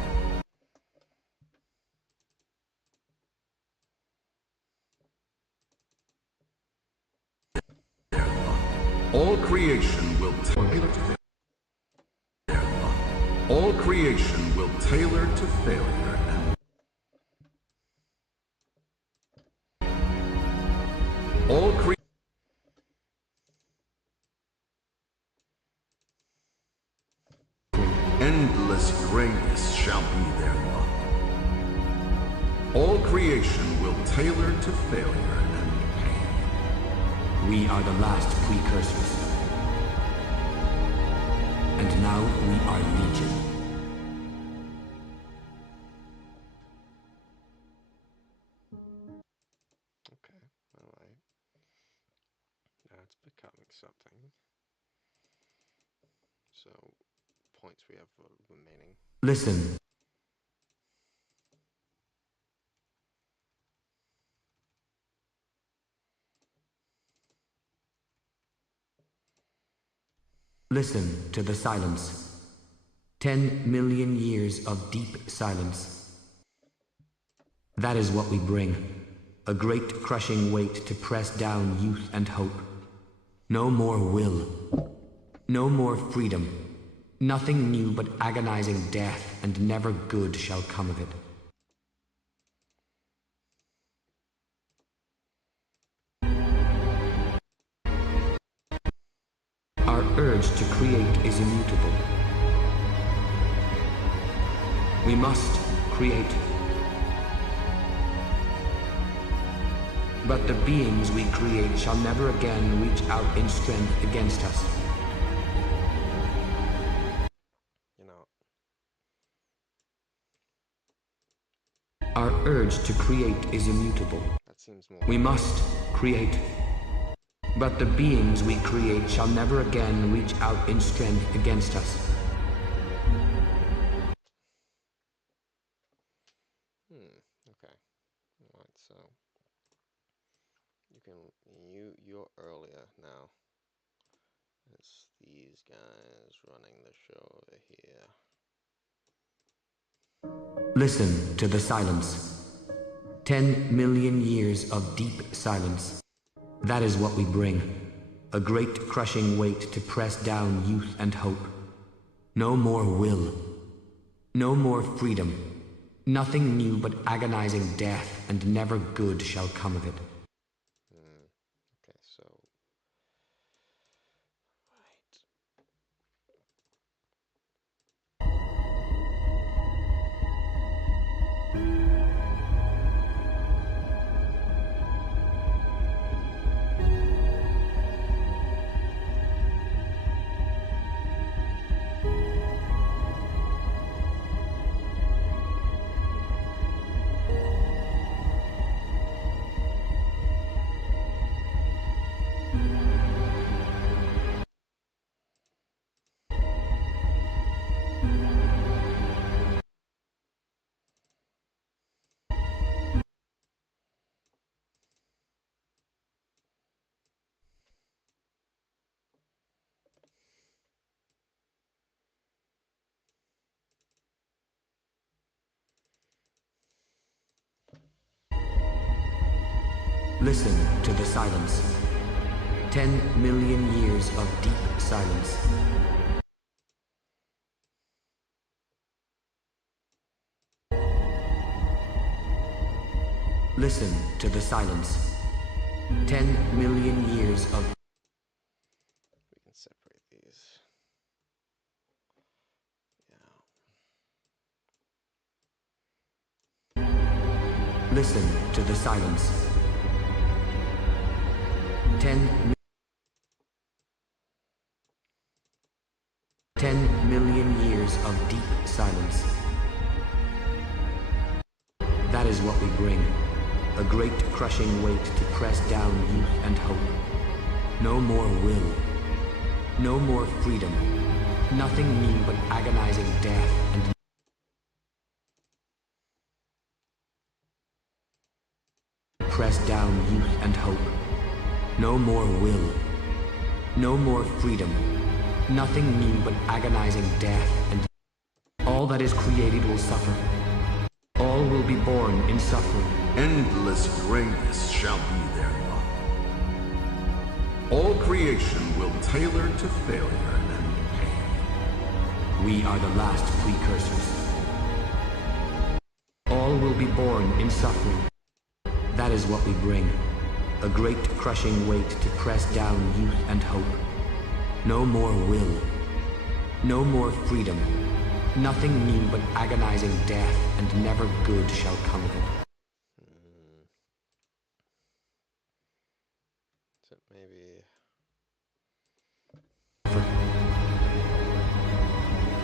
All creation will tailor to their lot. All creation will tailor to failure and all endless grayness shall be their lot. All creation will tailor to failure and pain. We are the last precursors. And now we are Legion. Okay, alright. That's becoming something. So, points we have remaining. Listen. Listen to the silence. 10 million years of deep silence. That is what we bring. A great crushing weight to press down youth and hope. No more will. No more freedom. Nothing new but agonizing death, and never good shall come of it. Our urge to create is immutable. We must create. But the beings we create shall never again reach out in strength against us. You know. Our urge to create is immutable. That seems more. We must create. But the beings we create shall never again reach out in strength against us. Okay. Alright, so you're earlier now. It's these guys running the show over here. Listen to the silence. 10 million years of deep silence. That is what we bring. A great crushing weight to press down youth and hope. No more will. No more freedom. Nothing new but agonizing death, and never good shall come of it. Okay, so... Listen to the silence. 10 million years of deep silence. Listen to the silence. 10 million years of... We can separate these. Yeah. Listen to the silence. 10 million years of deep silence. That is what we bring. A great crushing weight to press down youth and hope. No more will. No more freedom. Nothing new but agonizing death and... Press down youth and hope. No more will. No more freedom. Nothing new but agonizing death and... All that is created will suffer. All will be born in suffering. Endless grayness shall be their lot. All creation will tailor to failure and pain. We are the last precursors. All will be born in suffering. That is what we bring. A great crushing weight to press down youth and hope. No more will. No more freedom. Nothing new but agonizing death, and never good shall come of it. So maybe...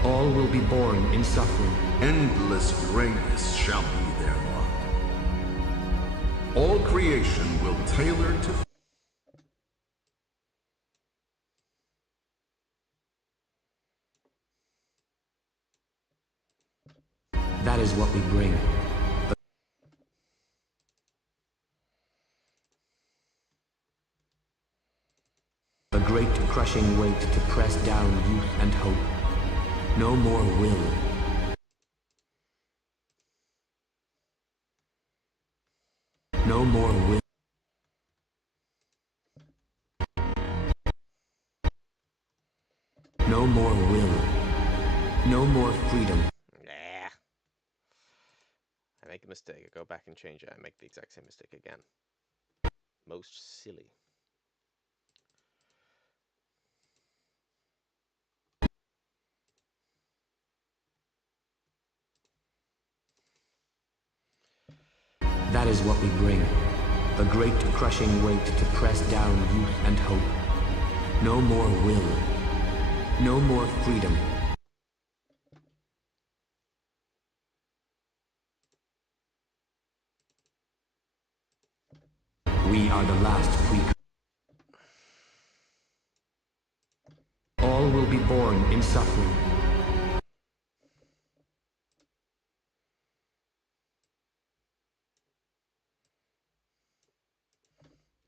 All will be born in suffering. Endless grayness shall be their lot. All creation will tailor to... That is what we bring. A great crushing weight to press down youth and hope. No more will. No more will. No more will. No more freedom. Nah. I make a mistake. I go back and change it. I make the exact same mistake again. Most silly. That is what we bring. A great crushing weight to press down youth and hope. No more will. No more freedom. We are the last precursors. All will be born in suffering.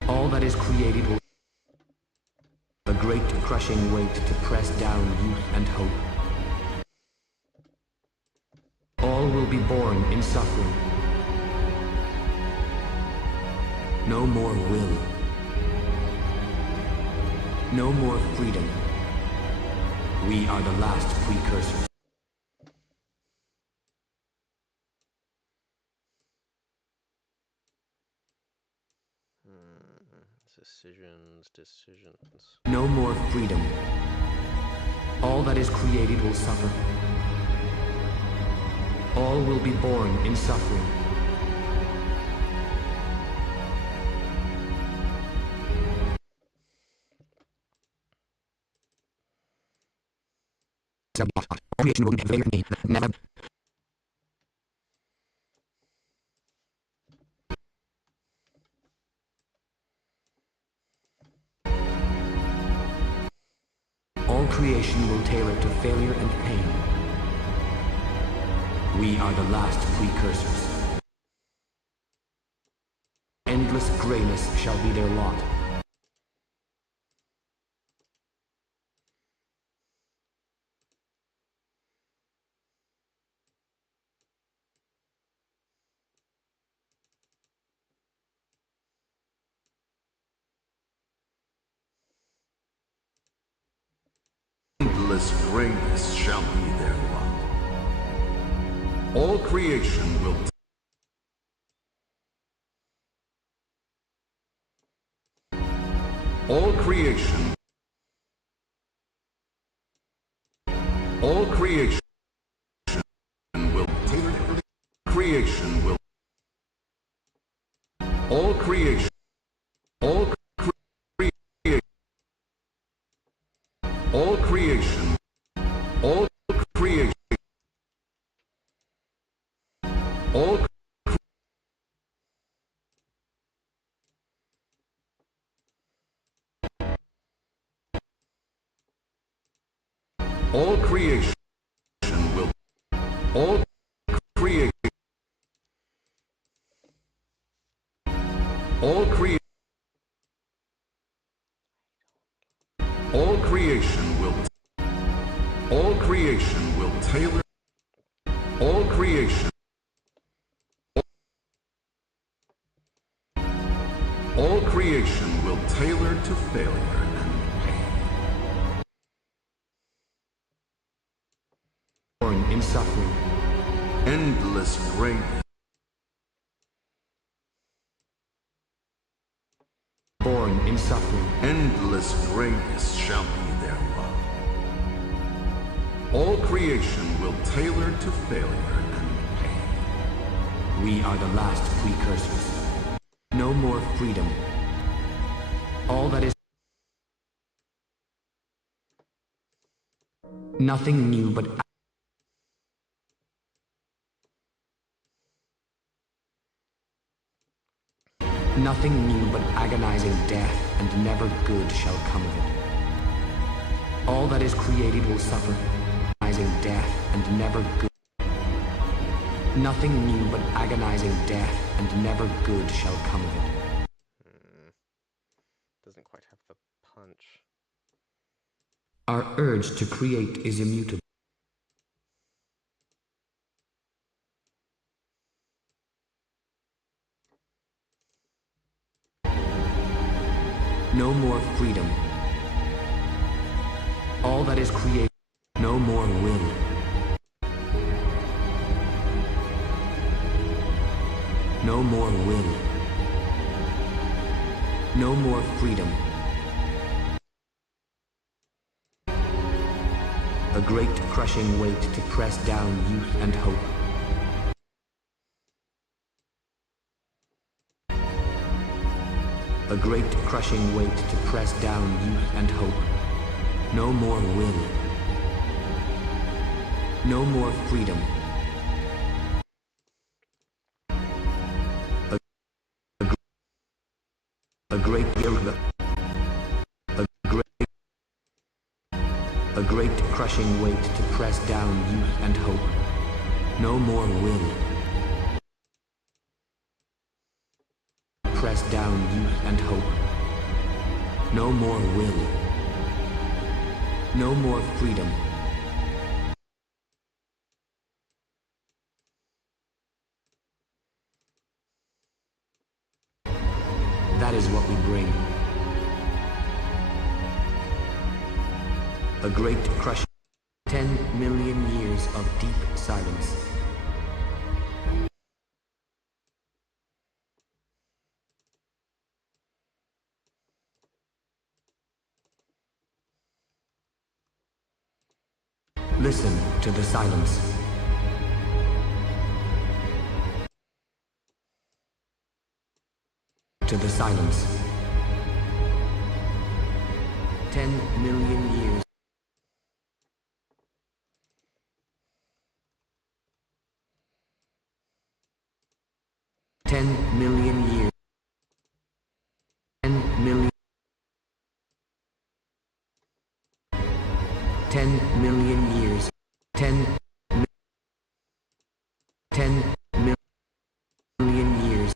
All that is created will... A great crushing weight to press down youth and hope. All will be born in suffering. No more will. No more freedom. We are the last precursors. Decisions. No more freedom. All that is created will suffer. All will be born in suffering. Never. All creation will tailor to failure and pain. We are the last precursors. Endless grayness shall be their lot. Endless greatness shall be their lot. All creation will all creation will creation will all creation all creation all creation all creation all all creation will all creation all creation all creation will tailor all creation all creation will tailor to failure and pain. Born in suffering. Endless greatness. Born in suffering. Endless greatness shall be their lot. All creation will tailor to failure and pain. We are the last precursors. No more freedom. All that is nothing new but nothing new but agonizing death, and never good shall come of it. All that is created will suffer agonizing death, and never good. Nothing new but agonizing death, and never good shall come of it. Doesn't quite have the punch. Our urge to create is immutable. No more freedom. All that is created, no more will. No more will. No more freedom. A great crushing weight to press down youth and hope. A great crushing weight to press down youth and hope. No more will. No more freedom. A great crushing weight to press down youth and hope. No more will. Press down youth and hope. No more will. No more freedom. That is what we bring. A great crush. 10 million years of deep silence. Listen to the silence. To the silence. 10 million years. Years. 10 million. 10 million years. 10 million years.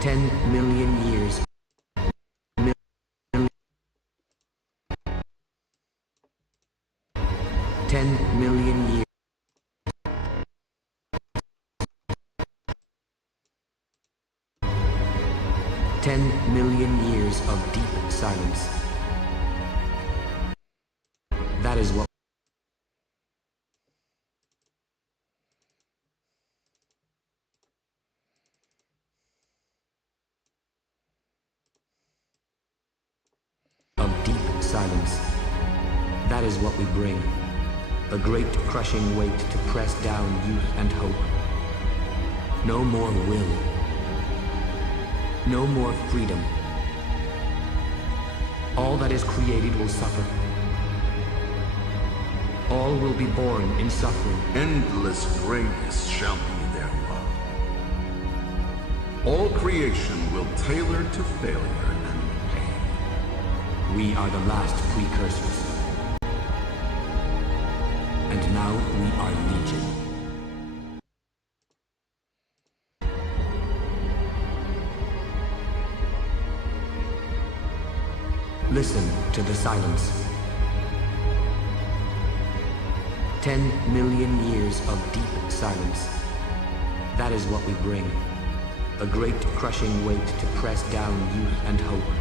10 million years. 10 million years. 10 million years of deep silence. is what of deep silence. That is what we bring. A great crushing weight to press down youth and hope. No more will. No more freedom. All that is created will suffer. All will be born in suffering. Endless grayness shall be their lot. All creation will tailor to failure and pain. We are the last precursors. And now we are Legion. Listen to the silence. 10 million years of deep silence. That is what we bring. A great crushing weight to press down youth and hope.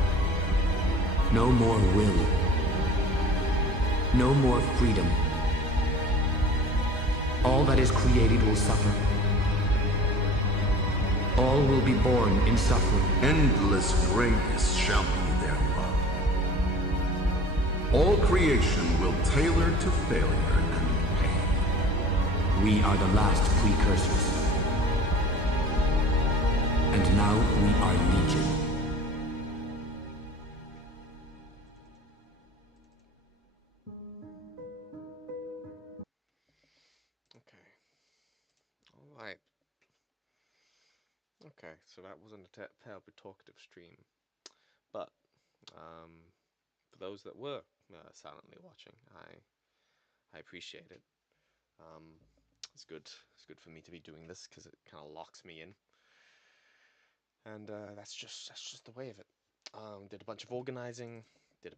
No more will. No more freedom. All that is created will suffer. All will be born in suffering. Endless grayness shall be their lot. All creation will tailor to failure and pain. We are the last precursors. And now we are Legion. Alright. Okay, so that wasn't a terribly talkative stream. But, for those that were silently watching, I appreciate it. It's good for me to be doing this because it kind of locks me in, and that's just the way of it. Did a bunch of organizing, did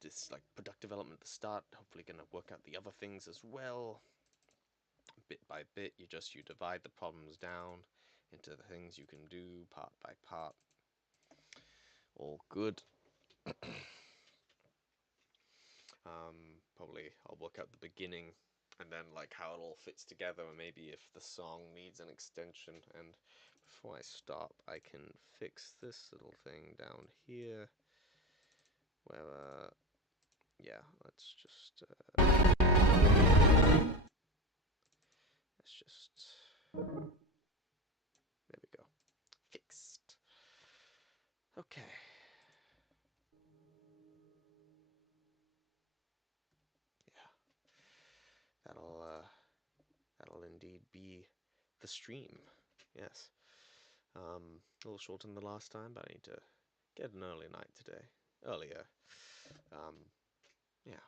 this like product development at the start. Hopefully, gonna work out the other things as well. Bit by bit, you divide the problems down into the things you can do part by part. All good. Probably I'll work out the beginning and then like how it all fits together, and maybe if the song needs an extension. And before I stop, I can fix this little thing down here where yeah, let's just there we go, fixed. Okay. That'll indeed be the stream. Yes. A little shorter than the last time, but I need to get an early night today. Earlier. Yeah.